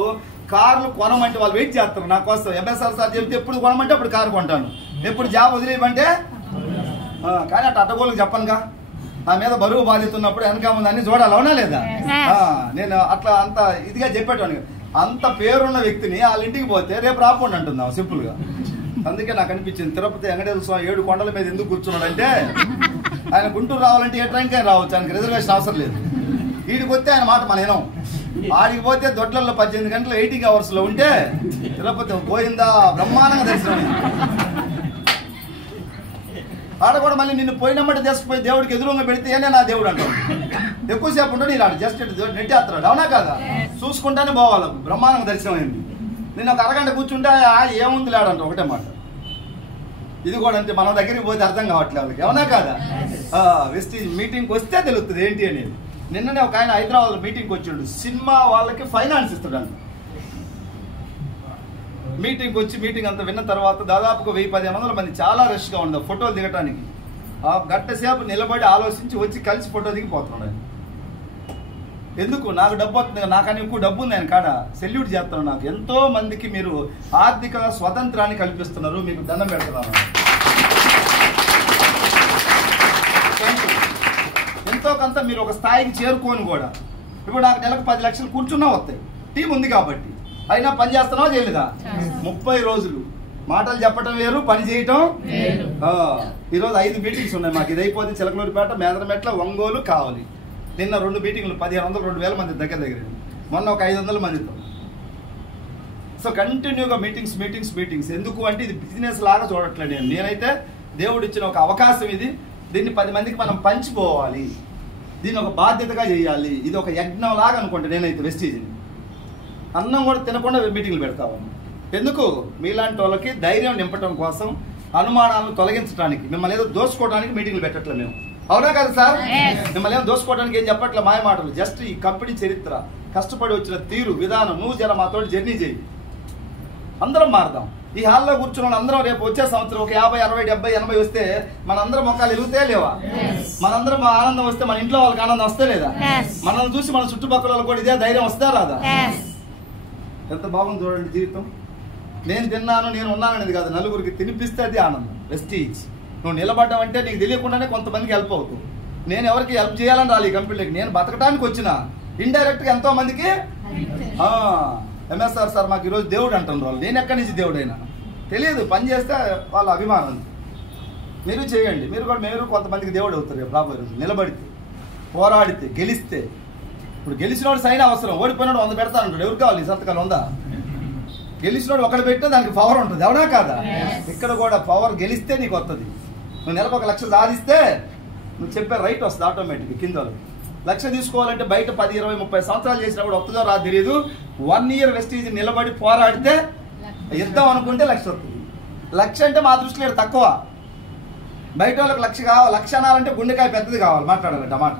కార్లు కొనమంటే వాళ్ళు వెయిట్ చేస్తారు నా కోసం. ఎంఎస్ఆర్ సార్ చెప్తే ఎప్పుడు కొనమంటే అప్పుడు కారు కొంటాను, ఎప్పుడు జాబ్ వదిలేయమంటే. కానీ అట్లా అడ్డగోళ్ళకి చెప్పనుగా, నా మీద బరువు బాధ్యత ఉన్నప్పుడు వెనక ముందు అన్ని చూడాలి, అవునా లేదా? నేను అట్లా అంత ఇదిగా చెప్పేటాను. అంత పేరున్న వ్యక్తిని వాళ్ళ ఇంటికి పోతే రేపు రాపోండి అంటున్నాం సింపుల్ గా. అందుకే నాకు అనిపించింది, తిరుపతి వెంకటేశ్వర స్వామి 7 కొండల మీద ఎందుకు కూర్చున్నాడంటే, ఆయన గుంటూరు రావాలంటే ఏ ట్రైన్ కైనా రావచ్చు, ఆయనకి రిజర్వేషన్ అవసరం లేదు. వీడికి వస్తే ఆయన మాట మన వినం. ఆడికి పోతే దొడ్లలో 18 గంటలు 18 hours లో ఉంటే తిరుపతి పోయిందా బ్రహ్మాండంగా దర్శనం. ఆడ కూడా మళ్ళీ నిన్ను పోయినమ్మటి తీసుకుపోయి దేవుడికి ఎదురుగా పెడితే ఏనే నా దేవుడు అంటాడు. ఎక్కువసేపు ఉంటాడు, నేను ఆడు జస్ట్ నెట్టేస్తున్నాడు, అవునా కాదా? చూసుకుంటానే పోవాలి, బ్రహ్మాండంగా దర్శనం అయింది. నేను ఒక అరగంట కూర్చుంటే ఏముంది లేడంట ఒకటే మాట. ఇది కూడా అంతే, మన దగ్గరికి పోతే అర్థం కావట్లేదు వాళ్ళకి, అవునా కాదా? వెస్టీజ్ మీటింగ్కి వస్తే తెలుస్తుంది ఏంటి అనేది. నిన్ననే ఒక ఆయన హైదరాబాద్ మీటింగ్కి వచ్చిండు, సినిమా వాళ్ళకి ఫైనాన్స్ ఇస్తాడు. మీటింగ్కి వచ్చి మీటింగ్ అంతా విన్న తర్వాత దాదాపుగా 1000-1500 మంది, చాలా రష్గా ఉండదు ఫోటోలు దిగటానికి. ఆ గంట సేపు నిలబడి ఆలోచించి వచ్చి కలిసి ఫోటో దిగిపోతున్నాడు. ఎందుకు? నాకు డబ్బు వస్తుంది, నాకని ఎక్కువ డబ్బు ఉంది ఆయన కాడ, సెల్యూట్ చేస్తాను. నాకు ఎంతో మందికి మీరు ఆర్థిక స్వతంత్రాన్ని కల్పిస్తున్నారు, మీకు దండం పెడుతున్నాను. ఎంతో కొంత మీరు ఒక స్థాయికి చేరుకోని కూడా. ఇప్పుడు నాకు నెలకు 10 లక్షలు కూర్చున్నా వస్తాయి, టీం ఉంది కాబట్టి. అయినా పని చేస్తున్నావా చేయలేదా? 30 రోజులు మాటలు చెప్పడం వేరు, పని చేయటం. ఈరోజు 5 మీటింగ్స్ ఉన్నాయి మాకు. ఇది అయిపోతే చిలకలూరిపేట, మేదరమెట్ల, ఒంగోలు, కావలి. నిన్న 2 మీటింగ్లు 1500-2000 మంది దగ్గర. మొన్న ఒక 500 మందితో. సో కంటిన్యూగా మీటింగ్స్. ఎందుకు అంటే ఇది బిజినెస్ లాగా చూడట్లేదు. నేనైతే దేవుడు ఇచ్చిన ఒక అవకాశం ఇది. దీన్ని 10 మందికి మనం పంచిపోవాలి, దీన్ని ఒక బాధ్యతగా చేయాలి. ఇది ఒక యజ్ఞం లాగా అనుకుంటా నేనైతే వెస్టీజ్ని. అన్నం కూడా తినకుండా మీటింగ్లు పెడతాము. ఎందుకు? మీలాంటి వాళ్ళకి ధైర్యం నింపడం కోసం, అనుమానాలను తొలగించడానికి, మిమ్మల్ని ఏదో దోసుకోవడానికి మీటింగ్లు పెట్టట్లేదు మేము, అవునా కదా సార్? మిమ్మల్ని ఏదో దోసుకోవడానికి ఏం చెప్పట్లే మాయ మాటలు. జస్ట్ ఈ కంపెనీ చరిత్ర, కష్టపడి వచ్చిన తీరు, విధానం, నువ్వు జర మాతో జర్నీ చేయి, అందరం మారుదాం. ఈ హాల్లో కూర్చున్న అందరం రేపు వచ్చే సంవత్సరం ఒక 50, 60, 70, 80 వస్తే మనందరం మొక్కలు ఎలుగుతే లేవా? మనందరం ఆనందం వస్తే మన ఇంట్లో వాళ్ళకి ఆనందం వస్తే లేదా? మనల్ని చూసి మన చుట్టుపక్కల వాళ్ళకి కూడా ఇదే ధైర్యం వస్తే రాదా? ఎంత బాగుంది చూడండి జీవితం. నేను తిన్నాను, నేను ఉన్నాననేది కాదు, నలుగురికి తినిపిస్తే అది ఆనందం. వెస్టీజ్ నువ్వు నిలబడ్డం అంటే నీకు తెలియకుండానే కొంతమందికి హెల్ప్ అవుతుంది. నేను ఎవరికి హెల్ప్ చేయాలని రాలి ఈ కంపెనీకి, నేను బతకడానికి వచ్చిన. ఇండైరెక్ట్గా ఎంతో మందికి ఎంఎస్ఆర్ సార్ మాకు ఈరోజు దేవుడు అంటున్నారు వాళ్ళు. నేను ఎక్కడి నుంచి దేవుడైనా తెలియదు, పని చేస్తే వాళ్ళ అభిమానం. మీరు చేయండి, మీరు కొంతమందికి దేవుడు అవుతారు రాబోయే రోజు. నిలబడితే, పోరాడితే, గెలిస్తే. ఇప్పుడు గెలిచినోడు సైన్ అవసరం, ఓడిపోయినాడు 100 పెడతానంటాడు. ఎవరు కావాలి? సంతకాలు ఉందా? గెలిచినోడు ఒకటి పెట్టినా దానికి పవర్ ఉంటుంది, అవునా కాదా? ఇక్కడ కూడా పవర్ గెలిస్తే నీకు వస్తుంది. నువ్వు నెలకు 1 లక్ష సాధిస్తే నువ్వు చెప్పే రైట్ వస్తుంది ఆటోమేటిక్. కింద 1 లక్ష తీసుకోవాలంటే బయట 10, 20, 30 సంవత్సరాలు చేసినప్పుడు వస్తుందో రాదు తెలియదు. 1 ఇయర్ వెస్టీజ్ నిలబడి పోరాడితే ఇద్దాం అనుకుంటే 1 లక్ష వస్తుంది. 1 లక్ష అంటే మా దృష్టిలో తక్కువ. బయట వాళ్ళకి 1 లక్ష కావాలి. 1 లక్ష అనాలంటే గుండెకాయ పెద్దది కావాలి మాట్లాడాలంటే మాట.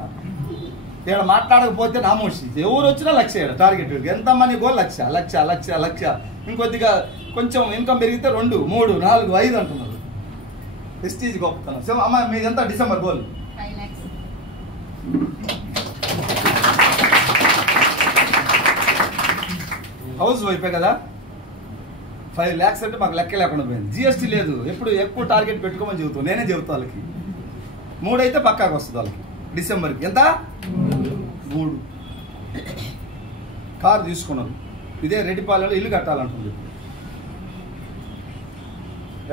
ఇక్కడ మాట్లాడకపోతే నామోషి. ఎవరు వచ్చినా 1 లక్ష టార్గెట్. ఎంతమంది గోల్ 1 లక్ష 1 లక్ష. ఇంకొద్దిగా కొంచెం ఇన్కమ్ పెరిగితే 2, 3, 4, 5 అంటున్నారు. వెస్టీజ్ గొప్పతనం. సో అమ్మ మీది ఎంత డిసెంబర్ గోల్? 5 lakhs. హౌస్ వైఫే కదా. 5 lakhs అంటే మాకు లెక్క లేకుండా పోయింది. జిఎస్టీ లేదు. ఎప్పుడు ఎక్కువ టార్గెట్ పెట్టుకోమని చెబుతాం. నేనే చెబుతా వాళ్ళకి. 3 అయితే పక్కాగా వస్తుంది వాళ్ళకి డిసెంబర్కి. ఎంత? 3. కారు తీసుకున్నారు. ఇదే రెడ్డిపాలెంలో ఇల్లు కట్టాలంటుంది.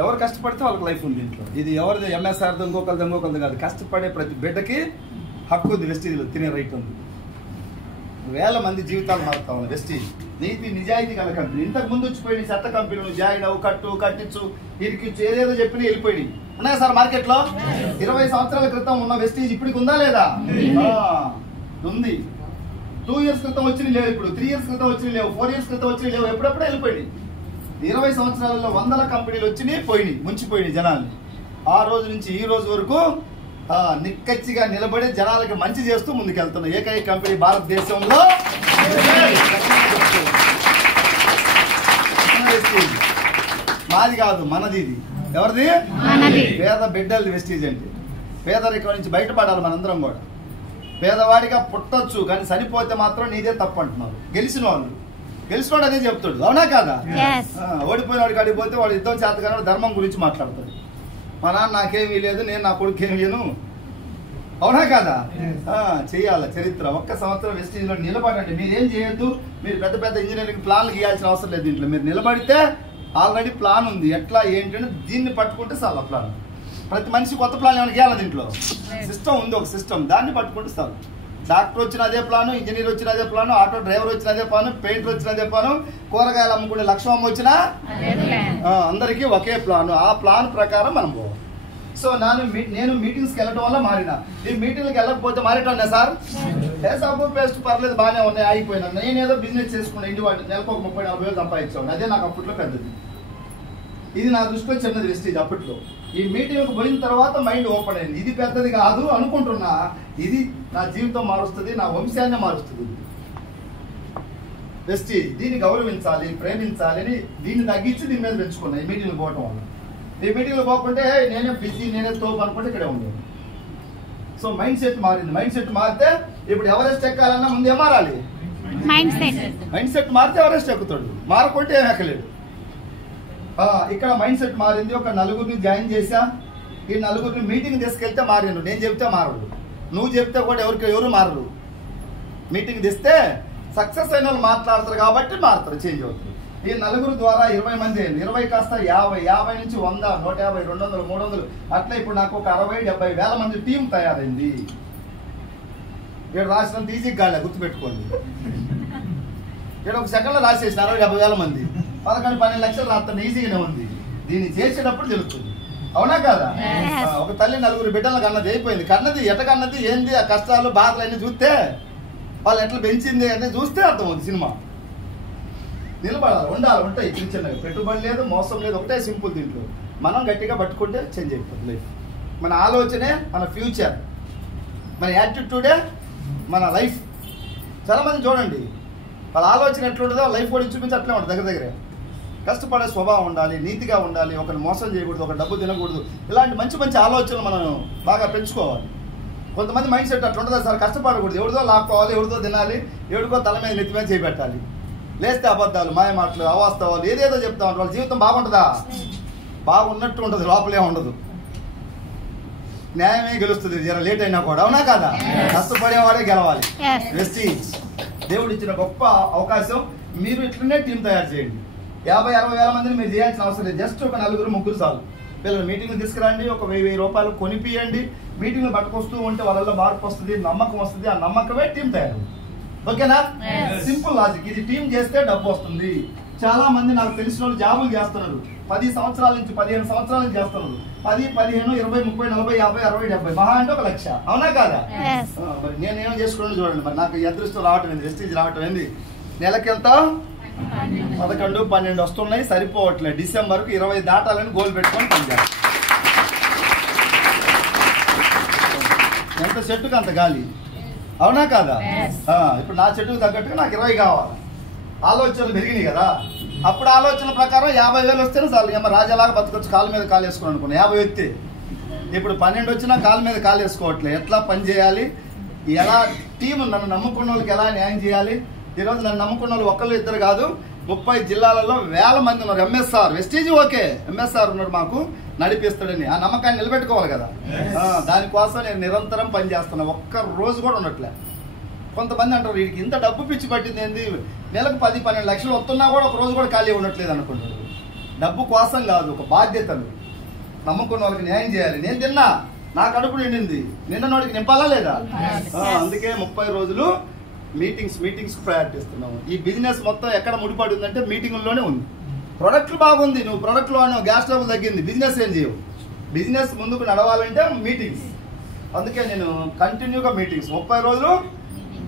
ఎవరు కష్టపడితే వాళ్ళకి లైఫ్ ఉంది ఇంట్లో. ఇది ఎవరిది ఎంఎస్ఆర్ ఇంకొకరిది కాదు. కష్టపడే ప్రతి బిడ్డకి హక్కు ఉంది. వెస్టీజ్లో తినే రైట్ ఉంది. వేల మంది జీవితాలు మారుతా ఉన్నాయి వెస్టీజ్. నీతి నిజాయితీ గల కంపెనీ. ఇంతకు ముందు వచ్చిపోయి చెత్త కంపెనీలు జాయిన్ అవు, కట్టించు, ఇరికిచ్చు, ఏదేదో చెప్పి వెళ్ళిపోయి ఉన్నాయా సార్ మార్కెట్లో? 20 సంవత్సరాల క్రితం ఉన్న వెస్టీజ్ ఇప్పటికి ఉందా లేదా? ఉంది. 2 years క్రితం వచ్చి లేవు, ఇప్పుడు 3 years క్రితం వచ్చి లేవు, 4 years క్రితం వచ్చి లేవు, ఎప్పుడప్పుడే వెళ్ళిపోయింది. 20 సంవత్సరాలలో 100 కంపెనీలు వచ్చినాయి, పోయినాయి, ముంచిపోయినాయి జనాల్ని. ఆ రోజు నుంచి ఈ రోజు వరకు నిక్కచ్చిగా నిలబడి జనాలకి మంచి చేస్తూ ముందుకెళ్తున్న ఏకైక కంపెనీ భారతదేశంలో. మాది కాదు, మనది. ఇది ఎవరిది? పేద బిడ్డలది వెస్టీజ్ అంటే. పేదరికం నుంచి బయటపడాలి మనందరం కూడా. పేదవాడిగా పుట్టొచ్చు కానీ చనిపోతే మాత్రం నీదే తప్పు అంటున్నారు గెలిచినవాడు అదే చెప్తాడు, అవునా కాదా? ఓడిపోయిన వాడికి అడిగిపోతే వాడు యుద్ధం చేత కానీ ధర్మం గురించి మాట్లాడతాడు. మా నాన్న నాకేమీ లేదు, నేను నా కొడుకు ఏమి లేను, అవునా కాదా? చెయ్యాలి చరిత్ర. 1 సంవత్సరం వెస్టీజ్లో నిలబడండి. మీరేం చేయొద్దు. మీరు పెద్ద పెద్ద ఇంజనీరింగ్ ప్లాన్లు గీయాల్సిన అవసరం లేదు. దీంట్లో మీరు నిలబడితే ఆల్రెడీ ప్లాన్ ఉంది. ఎట్లా ఏంటంటే దీన్ని పట్టుకుంటే చాలా ప్లాన్. ప్రతి మనిషి కొత్త ప్లాన్ ఏమైనా గీయాలి. దీంట్లో సిస్టమ్ ఉంది, ఒక సిస్టమ్. దాన్ని పట్టుకుంటే చాలు. డాక్టర్ వచ్చిన అదే ప్లాను, ఇంజనీర్ వచ్చిన అదే ప్లాను, ఆటో డ్రైవర్ వచ్చిన అదే ప్లాను, పెయింటర్ వచ్చిన అదే ప్లాను, కూరగాయలు అమ్ముకునే లక్ష్మమ్మ వచ్చినా అందరికీ ఒకే ప్లాను. ఆ ప్లాన్ ప్రకారం మనం పోవాలి. సో నేను మీటింగ్స్కి వెళ్ళడం వల్ల మారినా. ఈ మీటింగ్కి వెళ్ళకపోతే మారేటన్నా సార్? సబ్బు పేస్ట్ పర్లేదు, బాగానే ఉన్నాయి, ఆగిపోయినా. నేనేదో బిజినెస్ చేసుకున్నా, ఇంటి వాటి నెలకు ఒక 30-40 వేలు సంపాదించాను. అదే నాకు అప్పట్లో పెద్దది. ఇది నా దృష్టిలో చిన్నది వెస్టీజ్ అప్పట్లో. ఈ మీటింగ్కి పోయిన తర్వాత మైండ్ ఓపెన్ అయింది. ఇది పెద్దది కాదు అనుకుంటున్నా, ఇది నా జీవితం మారుస్తుంది, నా వంశాన్ని మారుస్తుంది వెస్టీజ్. దీన్ని గౌరవించాలి, ప్రేమించాలి అని దీన్ని తగ్గించి దీని మీద పెంచుకున్నా ఈ మీటింగ్లు పోవటం వల్ల. ఈ మీటింగ్లు పోకుంటే నేనే బిజీ, నేనే తోపు అనుకుంటే ఇక్కడే ఉండేది. సో మైండ్ సెట్ మారింది. మైండ్ సెట్ మారితే ఇప్పుడు ఎవరెస్ట్ ఎక్కాలన్నా ముందు ఏం మారాలి? మైండ్ సెట్ మారితే ఎవరెస్ట్ ఎక్కుతాడు, మారకుంటే ఏం ఎక్కలేడు. ఇక్కడ మైండ్ సెట్ మారింది. ఒక 4గురిని జాయిన్ చేశా. ఈ 4గురిని మీటింగ్ తీసుకెళ్తే మారాను. నేను చెప్తే మారడు, నువ్వు చెప్తే కూడా ఎవరు మారరు. మీటింగ్ తెస్తే సక్సెస్ అయిన వాళ్ళు మాట్లాడతారు కాబట్టి మారుతారు, చేంజ్ అవుతారు. ఈ 4గురు ద్వారా 20 మంది అయింది. 20 కాస్త 50, 50 నుంచి 100, 150, 200, 300 అట్లా ఇప్పుడు నాకు ఒక 60-70 వేల మంది టీం తయారైంది. ఇక్కడ రాసినంత ఈజీగా గాలి గుర్తుపెట్టుకోండి. ఇక్కడ ఒక సెకండ్లో రాసేసిన 60-70 వేల మంది 11-12 లక్షలు రాత్రి ఈజీగానే ఉంది. దీన్ని చేసేటప్పుడు తెలుస్తుంది, అవునా కాదా? ఒక తల్లి 4 బిడ్డలు కన్నది అయిపోయింది. కన్నది ఎట కన్నది ఏంది, ఆ కష్టాలు బాధలు అన్ని చూస్తే, వాళ్ళు ఎట్లా పెంచింది అని చూస్తే అర్థమవుతుంది. సినిమా నిలబడాలి, ఉండాలి, ఉంటాయి చిన్న చిన్నగా. పెట్టుబడి లేదు, మోసం లేదు, ఒకటే సింపుల్. దీంట్లో మనం గట్టిగా పట్టుకుంటే చేంజ్ అయిపోతుంది లైఫ్. మన ఆలోచనే మన ఫ్యూచర్, మన యాటిట్యూడే మన లైఫ్. చాలా మంది చూడండి, వాళ్ళ ఆలోచన ఎట్లుంటుందో లైఫ్ కూడా చూపించి అట్లే ఉంటుంది. దగ్గరే కష్టపడే స్వభావం ఉండాలి, నీతిగా ఉండాలి, ఒకరిని మోసం చేయకూడదు, ఒక డబ్బు తినకూడదు. ఇలాంటి మంచి మంచి ఆలోచనలు మనం బాగా పెంచుకోవాలి. కొంతమంది మైండ్ సెట్ అట్లా ఉంటుంది సార్, కష్టపడకూడదు, ఎవరిదో లాక్కోవాలి, ఎవరిదో తినాలి, ఎవరికో తల మీద నెత్తి మీద చేపెట్టాలి. లేస్తే అబద్ధాలు, మాయ మాటలు, అవాస్తవాలు, ఏదేదో చెప్తా ఉంటారు. వాళ్ళ జీవితం బాగుంటుందా? బాగున్నట్టు ఉంటుంది, లోపలే ఉండదు. న్యాయమే గెలుస్తుంది జర లేట్ అయినా కూడా, అవునా కాదా? కష్టపడేవాడే గెలవాలి. వెస్టీజ్ దేవుడు ఇచ్చిన గొప్ప అవకాశం. మీరు ఇట్లనే టీం తయారు చేయండి. 50-60 వేల మందిని మీరు చేయాల్సిన అవసరం లేదు. జస్ట్ ఒక 4-3 చాలు. పిల్లలు మీటింగ్లు తీసుకురండి, ఒక 1000 రూపాయలు కొనిపియండి. మీటింగ్లు పట్టుకొస్తూ ఉంటే వాళ్ళలో మార్పు వస్తుంది, నమ్మకం వస్తుంది. ఆ నమ్మకమే టీం తయారు. ఓకేనా? Simple logic. ఇది టీం చేస్తే డబ్బు వస్తుంది. చాలా మంది నాకు తెలిసిన వాళ్ళు జాబులు చేస్తున్నారు, 10 సంవత్సరాల నుంచి 15 సంవత్సరాల నుంచి చేస్తున్నారు. 10, 15, 20, 30, 40, 50, 60, 70 మహా అంటే 1 లక్ష. అవునా కాదా? మరి నేనేం చేసుకున్నాను చూడండి. మరి నాకు అదృష్టం రావటం ఏంది, వెస్టీజ్ రావటం ఏంది. నెలకి ఎంత 11, 12 వస్తున్నాయి, సరిపోవట్లేదు. డిసెంబర్కు 20 దాటాలని గోల్ పెట్టుకొని పనిచేయాలి. ఎంత చెట్టుకు అంత గాలి. అవునా కాదా? ఇప్పుడు నా చెట్టుకు తగ్గట్టుగా నాకు 20 కావాలి. ఆలోచనలు పెరిగినాయి కదా. అప్పుడు ఆలోచన ప్రకారం 50,000 వస్తేనే చాలు, ఏమో రాజాలాగా బతకొచ్చు, కాలు మీద కాలు వేసుకుని అనుకున్నా. 50 ఎత్తే ఇప్పుడు 12 వచ్చినా కాలు మీద కాలు వేసుకోవట్లేదు. ఎట్లా పని చేయాలి, ఎలా టీం నన్ను నమ్ముకున్న వాళ్ళకి ఎలా న్యాయం చేయాలి. ఈరోజు నన్ను నమ్ముకున్న వాళ్ళు ఒకళ్ళు ఇద్దరు కాదు, 30 జిల్లాలలో వేల మంది ఉన్నారు. ఎంఎస్ఆర్ వెస్టీజ్ ఓకే, ఎంఎస్ఆర్ ఉన్నారు మాకు నడిపిస్తాడని. ఆ నమ్మకాన్ని నిలబెట్టుకోవాలి కదా. దానికోసం నేను నిరంతరం పనిచేస్తున్నా. ఒక్క రోజు కూడా ఉండట్లే. కొంతమంది అంటారు వీడికి ఇంత డబ్బు పిచ్చి పట్టింది ఏంది, నెలకు 10, 12 లక్షలు వస్తున్నా కూడా ఒక రోజు కూడా ఖాళీ ఉండట్లేదు అనుకుంటారు. డబ్బు కోసం కాదు, ఒక బాధ్యతలు. నమ్ముకున్న వాళ్ళకి న్యాయం చేయాలి. నేను తిన్నా, నా కడుపు నిండింది, నిన్ననోడికి నింపాలా లేదా? అందుకే 30 రోజులు మీటింగ్స్ ప్రయారిటీ ఇస్తున్నాము. ఈ బిజినెస్ మొత్తం ఎక్కడ ముడిపడి ఉందంటే మీటింగుల్లోనే ఉంది. ప్రొడక్ట్లు బాగుంది, నువ్వు ప్రొడక్ట్లో గ్యాస్ ట్రబుల్ తగ్గింది, బిజినెస్ ఏం చేయవు. బిజినెస్ ముందుకు నడవాలంటే మీటింగ్స్. అందుకే నేను కంటిన్యూగా మీటింగ్స్ 30 రోజులు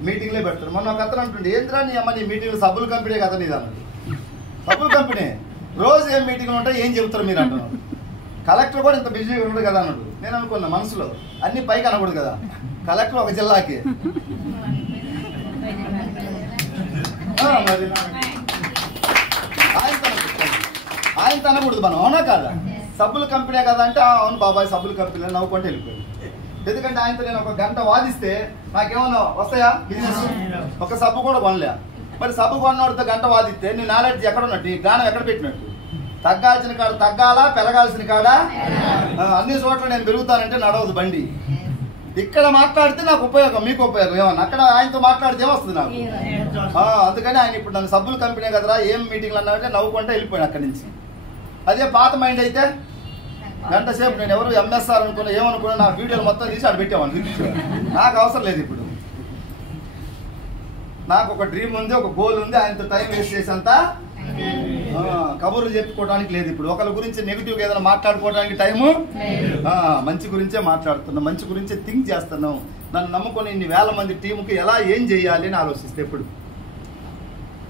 మీటింగ్లే పెడతాను. మొన్న ఒక అతను అంటుండే, ఏంద్రా నీ అమ్మ నీ మీటింగ్లు సబ్బుల కంపెనీ కదా నీది అన్నది. సబ్బుల కంపెనీ రోజు ఏం మీటింగ్లు ఉంటాయి, ఏం చెబుతారు మీరు అంటున్నారు. కలెక్టర్ కూడా ఇంత బిజీగా ఉండదు కదా అన్నాడు. నేను అనుకున్నా మనసులో, అన్ని పైకి అనకూడదు కదా, కలెక్టర్ ఒక జిల్లాకి. మరి ఆయన అనకూడదు మనం. అవునా కాదా? సబ్బుల కంపెనీ కదా అంటే అవును బాబాయ్ సబ్బుల కంపెనీ నవ్వుకుంటే వెళ్ళిపోయింది. ఎందుకంటే ఆయనతో నేను ఒక గంట వాదిస్తే నాకేమన్నా వస్తాయా బిజినెస్? ఒక సబ్బు కూడా కొనలే. మరి సబ్బు కొన్నవాడితో గంట వాదిస్తే నీ నాలెడ్జ్ ఎక్కడ ఉన్నట్టు, నీ జ్ఞానం ఎక్కడ పెట్టినట్టు? తగ్గాల్సిన కాడ తగ్గాలా, పెరగాల్సిన కాడ అన్ని చోట్ల నేను పెరుగుతానంటే నడవదు బండి. ఇక్కడ మాట్లాడితే నాకు ఉపయోగం, మీకు ఉపయోగం ఏమన్నా. అక్కడ ఆయనతో మాట్లాడితే ఏమొస్తుంది నాకు? అందుకని ఆయన ఇప్పుడు నన్ను సబ్బుల కంపెనీ కదరా ఏం మీటింగ్లు అన్నాడంటే నవ్వుకుంటే వెళ్ళిపోయాను అక్కడి నుంచి. అదే పాత మైండ్ అయితే గంట సేపు నేను ఎవరు ఎంఎస్ఆర్ అనుకున్నా ఏమనుకున్నా నా వీడియోలు మొత్తం తీసి ఆడ పెట్టేవాడిని. నాకు అవసరం లేదు. ఇప్పుడు నాకు ఒక డ్రీమ్ ఉంది, ఒక గోల్ ఉంది. ఆయనతో టైం వేస్ట్ చేసేంత కబుర్లు చెప్పుకోవడానికి లేదు. ఇప్పుడు ఒకరి గురించి నెగిటివ్ ఏదైనా మాట్లాడుకోవడానికి టైము, మంచి గురించే మాట్లాడుతున్నాం, మంచి గురించే థింక్ చేస్తున్నాం. నన్ను నమ్ముకొని ఇన్ని వేల మంది టీముకి ఎలా ఏం చేయాలి అని ఆలోచిస్తే ఎప్పుడు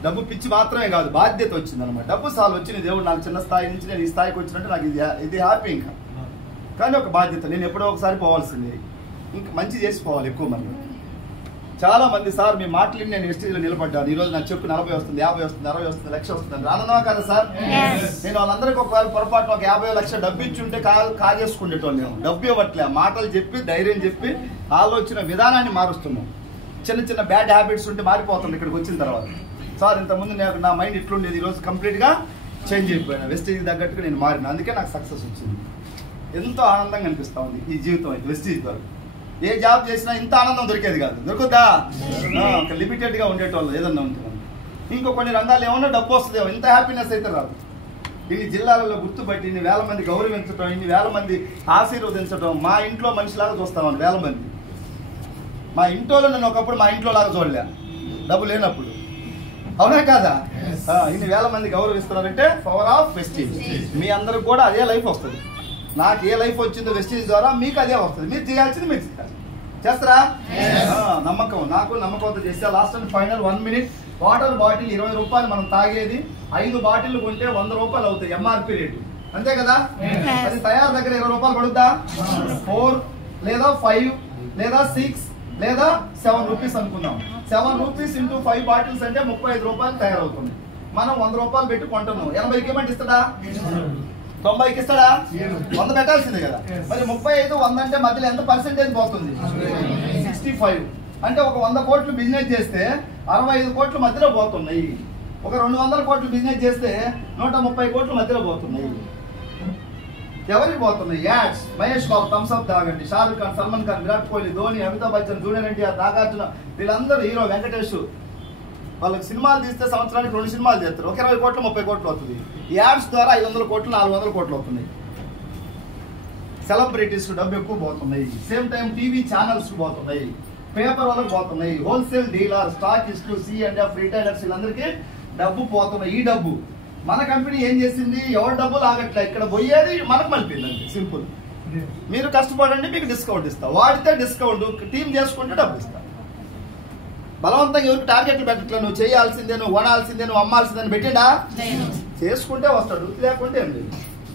డబ్బు పిచ్చి మాత్రమే కాదు, బాధ్యత వచ్చింది అనమాట. డబ్బు సార్లు వచ్చింది, దేవుడు నాకు చిన్న స్థాయి నుంచి నేను ఈ స్థాయికి వచ్చినట్టు నాకు ఇది హ్యాపీ. ఇంకా కానీ ఒక బాధ్యత, నేను ఎప్పుడో ఒకసారి పోవాల్సింది, ఇంకా మంచి చేసి పోవాలి ఎక్కువ మంది. చాలా మంది సార్ మీ మాటలు నేను వెస్టీజ్లో నిలబడ్డాను, ఈరోజు నాకు చెప్పు 40 వస్తుంది, 50 వస్తుంది, 60 వస్తుంది, 1 లక్ష వస్తుంది రానున్నా కదా సార్. నేను వాళ్ళందరికీ ఒకవేళ పొరపాటున ఒక 50 లక్షలు డబ్బు ఇచ్చుంటే కాజేసుకునేటోళ్ళు. నేను డబ్బు ఇవ్వట్లే, మాటలు చెప్పి ధైర్యం చెప్పి ఆలోచన విధానాన్ని మారుస్తున్నాం. చిన్న చిన్న బ్యాడ్ హ్యాబిట్స్ ఉంటే మారిపోతుంది ఇక్కడికి వచ్చిన తర్వాత. సార్ ఇంతకుముందు నాకు నా మైండ్ ఇట్లుండేది, ఈరోజు కంప్లీట్గా చేంజ్ అయిపోయాను, వెస్టీజ్ తగ్గట్టుగా నేను మారిన. అందుకే నాకు సక్సెస్ వచ్చింది. ఎంతో ఆనందంగా అనిపిస్తూ ఉంది ఈ జీవితం అయితే వెస్టీజ్ ద్వారా. ఏ జాబ్ చేసినా ఇంత ఆనందం దొరికేది కాదు, దొరుకుతా ఒక లిమిటెడ్గా ఉండేటోళ్ళు ఏదన్నా ఉంటుంది. ఇంకో కొన్ని రంగాలు ఏమన్నా డబ్బు వస్తుందేమో, ఇంత హ్యాపీనెస్ అయితే రాదు. ఇన్ని జిల్లాలలో గుర్తుపట్టి ఇన్ని వేల మంది గౌరవించడం, ఇన్ని వేల మంది ఆశీర్వదించడం, మా ఇంట్లో మనిషిలాగా చూస్తామని వేల మంది. మా ఇంట్లో నేను ఒకప్పుడు మా ఇంట్లో లాగా చూడలే డబ్బు లేనప్పుడు. అవునా కాదా? ఇన్ని వేల మంది గౌరవిస్తున్నారంటే పవర్ ఆఫ్ వెస్టీజ్. మీ అందరికి కూడా అదే లైఫ్ వస్తుంది. నాకు ఏ లైఫ్ వచ్చిందో వెస్టీజ్ ద్వారా మీకు అదే వస్తుంది. మీరు చేయాల్సింది మీరు చేస్తారా? నమ్మకం, నాకు నమ్మకంతో చేస్తే. Last and final 1 minute. Water bottle 20 రూపాయలు మనం తాగేది, 5 బాటిల్ కొంటే 100 రూపాయలు అవుతాయి ఎంఆర్పి రేటు, అంతే కదా? అది తయారు దగ్గర 20 రూపాయలు పడుద్దా? 4 లేదా 5 లేదా 6 లేదా 7 రూపీస్ అనుకుందాం. 7 రూపీస్ ఇంటూ 5 బాటిల్స్ అంటే 35 రూపాయలు తయారవుతుంది. మనం 100 రూపాయలు పెట్టి కొంటున్నాం. 80కి ఏమంటే ఇస్తాడా? 90కి ఇస్తాడా? 100 పెట్టాల్సిందే కదా. మరి 35, 100 అంటే మధ్యలో ఎంత పర్సెంటేజ్ పోతుంది? 65. అంటే ఒక 100 కోట్లు బిజినెస్ చేస్తే 65 కోట్లు మధ్యలో పోతున్నాయి. ఒక 200 కోట్లు బిజినెస్ చేస్తే 130 కోట్లు మధ్యలో పోతున్నాయి. ఎవరికి పోతున్నాయి? Ads. Mahesh Babu Thums up తాగండి, షారుఖ్ ఖాన్, సల్మాన్ ఖాన్, విరాట్ కోహ్లీ, ధోని, అమితాబ్ బచ్చన్, జూనియర్ ఎన్టీఆర్, నాగార్జున, వీళ్ళందరూ హీరో వెంకటేష్, వాళ్ళకి సినిమాలు తీస్తే సంవత్సరానికి 2 సినిమాలు చేస్తారు. ఒక 20 కోట్లు 30 కోట్లు అవుతుంది. యాడ్స్ ద్వారా 500 కోట్లు 400 కోట్లు అవుతున్నాయి. సెలబ్రిటీస్ డబ్బు ఎక్కువ పోతున్నాయి. సేమ్ టైం టీవీ ఛానల్స్ పోతున్నాయి, పేపర్ వాళ్ళకి పోతున్నాయి, హోల్సేల్ డీలర్, స్టాకిస్టులు, C&F రిటైలర్స్, వీళ్ళందరికీ డబ్బు పోతున్నాయి. ఈ డబ్బు మన కంపెనీ ఏం చేసింది, ఎవరు డబ్బులు ఆగట్లే, ఇక్కడ పోయేది మనకు మలిపింది అంతే, సింపుల్. మీరు కష్టపడండి, మీకు డిస్కౌంట్ ఇస్తా, వాడితే డిస్కౌంట్, టీం చేసుకుంటే డబ్బు ఇస్తా. బలవంతంగా ఎవరికి టార్గెట్లు పెట్టట్లే, నువ్వు చేయాల్సిందే, నువ్వు కొనాల్సిందే, నువ్వు అమ్మాల్సిందే అని పెట్టిండా, చేసుకుంటే వస్తాడు, లేకుంటే ఏం లేదు.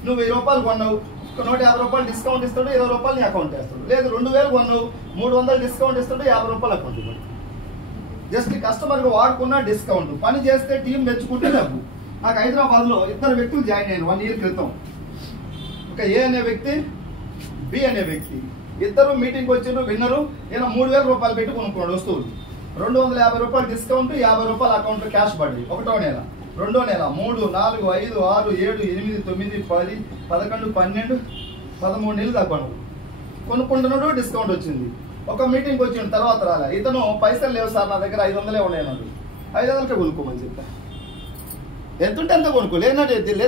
నువ్వు 1000 రూపాయలు కొన్నావు, 150 రూపాయలు డిస్కౌంట్ ఇస్తాడు, 20 రూపాయలు నీ అకౌంట్ వేస్తాడు. లేదు 2000 కొన్నావు, 300 డిస్కౌంట్ ఇస్తాడు, 50 రూపాయలు అకౌంట్ ఇవ్వడు. జస్ట్ కస్టమర్గా వాడుకున్న డిస్కౌంట్, పని చేస్తే టీం తెచ్చుకుంటే డబ్బు. నాకు హైదరాబాద్లో 2 వ్యక్తులు జాయిన్ అయ్యాను 1 ఇయర్ క్రితం. ఒక ఏ అనే వ్యక్తి, బి అనే వ్యక్తి, ఇద్దరు మీటింగ్కి వచ్చిండ్రు, విన్నరు. నేను 3000 రూపాయలు పెట్టి కొనుక్కున్నాడు వస్తువులు, 250 రూపాయలు డిస్కౌంట్, 50 రూపాయలు అకౌంట్ క్యాష్ పడ్డాయి. 1వ నెల, 2వ నెల, 3, 4, 5, 6, 7, 8, 9, 10, 11, 12, 13 నెలలు దాకా కొనుక్కుంటున్నాడు, డిస్కౌంట్ వచ్చింది. ఒక మీటింగ్కి వచ్చిన తర్వాత రాలే. ఇతను పైసలు లేవు సార్ నా దగ్గర, 500 ఉన్నాయన్నాడు. 500కే కొనుక్కోమని చెప్పా. ఎంతుంటే ఎంత కొనుక్కో, లేని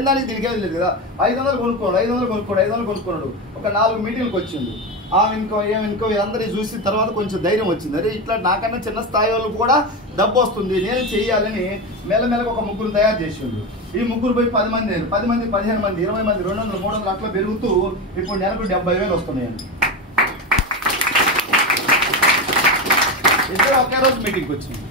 దానికి దీనికి ఏమి లేదు కదా. 500 కొనుక్కోడు, 500 కొనుక్కోడు, 500 కొనుక్కున్నాడు. ఒక 4 మీటింగ్కి వచ్చిండు. ఏమినుకో అందరినీ చూసిన తర్వాత కొంచెం ధైర్యం వచ్చింది. అరే ఇట్లా నాకన్నా చిన్న స్థాయి వాళ్ళు కూడా డబ్బు వస్తుంది, నేను చెయ్యాలని మెల్లమెల్లగా ఒక 3 తయారు చేసిండు. ఈ 3 పోయి 10 మంది, 10 మంది, 15 మంది, 20 మంది, 200, 300 అట్లా పెరుగుతూ ఇప్పుడు నెలకు 70,000 వస్తున్నాయండి. ఇద్దరు ఒకే రోజు మీటింగ్కి వచ్చింది.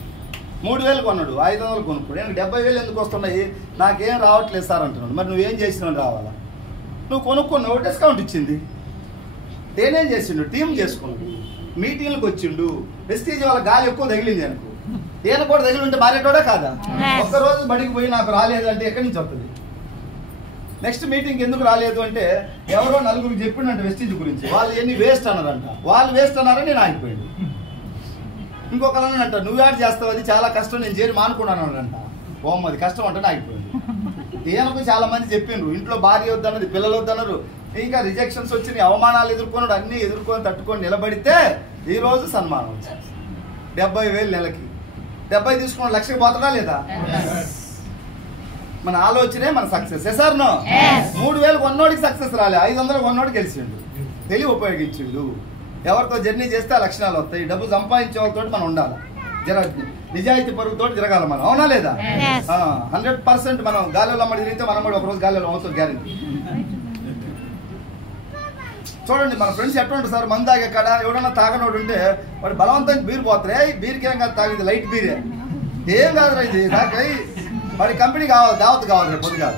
3000 కొన్నాడు, 500 కొనుక్కోడు. నేను 70,000 ఎందుకు వస్తున్నాయి, నాకేం రావట్లేదు సార్ అంటున్నాడు. మరి నువ్వేం చేసినావు రావాలా? నువ్వు కొనుక్కున్నావు, డిస్కౌంట్ ఇచ్చింది. నేనేం చేసిండు, టీం చేసుకున్నాడు, మీటింగ్లకు వచ్చిండు. వెస్టీజ్ వాళ్ళ గాలి ఎక్కువ తగిలింది అనుకో, నేను కూడా తగిలి ఉంటే మారేటోడే కాదా? ఒక్కరోజు బడికి పోయి నాకు రాలేదు అంటే ఎక్కడి నుంచి వస్తుంది? నెక్స్ట్ మీటింగ్ ఎందుకు రాలేదు అంటే ఎవరో 4 చెప్పిండంట వెస్టీజ్ గురించి, వాళ్ళు ఎన్ని వేస్ట్ అన్నారంట. వాళ్ళు వేస్ట్ అన్నారని నేను ఆగిపోయాడు. ఇంకొకళ్ళని అంట, నువ్వు యాడ్ చేస్తావు, అది చాలా కష్టం, నేను చేరి మానుకున్నాను అంట. ఓం అది కష్టం అంటే ఆగిపోయాడు. ఈయనకు చాలా మంది చెప్పిండ్రు, ఇంట్లో భార్య వద్దన్నది, పిల్లలు వద్దన్నారు, ఇంకా రిజెక్షన్స్ వచ్చినాయి, అవమానాలు ఎదుర్కొన్నాడు, అన్ని ఎదుర్కొని తట్టుకొని నిలబడితే ఈ రోజు సన్మానం వచ్చింది. 70,000 నెలకి. 70 తీసుకున్న 1,00,000 పోతాడా లేదా? మన ఆలోచనే మన సక్సెస్. సార్ నో 3000 కొన్నోడికి సక్సెస్ రాలే, 500 కొన్నోడికి గెలిచిండు, తెలివి ఉపయోగించిండు. ఎవరితో జర్నీ చేస్తే ఆ లక్షణాలు వస్తాయి. డబ్బు సంపాదించే వాళ్ళతో మనం ఉండాలి, నిజాయితీ పరుగుతో తిరగాలి మనం, అవునా లేదా? 100% మనం గాలిలో అమ్మడి తిరిగితే మనం కూడా ఒకరోజు గాలిలో అవుతాం, గ్యారెంటీ. చూడండి మన ఫ్రెండ్స్ ఎటువంటి సార్, మందు తాగే కాడ ఎవడన్నా తాగనోడు ఉంటే వాడు బలవంతంగా బీర్ పోతారు. బీర్కి ఏం కాదు, తాగేది లైట్ బీరే, ఏం కాదురా ఇది నాకై. వాడి కంపెనీ కావాలి, దావత్ కావాలి, రేపు పొద్దుగా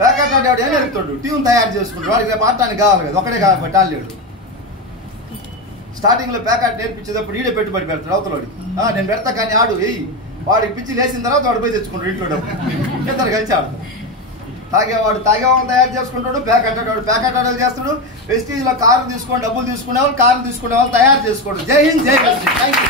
ప్యాకెట్ వాడు ఏం నేర్పుతాడు, టీం తయారు చేసుకుంటాడు. వాడికి రేపు ఆడటానికి కావాలి కదా, ఒకటే కావాలి పెట్టాలేడు. స్టార్టింగ్లో ప్యాకెట్ నేర్పించేటప్పుడు ఈడే పెట్టుబడి పెడతాడు అవతలవాడికి, నేను పెడతా కానీ ఆడు వెయ్యి. వాడికి పిచ్చి లేచిన తర్వాత వాడు పోయి తెచ్చుకుంటాడు ఇంట్లో డబ్బు, ఇద్దరు కలిసి ఆడతాడు. తాగేవాడు తాగేవాళ్ళు తయారు చేసుకుంటాడు, ప్యాకెట్ ఆర్డర్ చేస్తాడు. వెస్టీజ్లో కార్లు తీసుకొని డబ్బులు తీసుకునే వాళ్ళు, కార్లు తీసుకునే వాళ్ళు తయారు చేసుకోండి. జై హింద్, జై వెస్టీజ్. Thank you.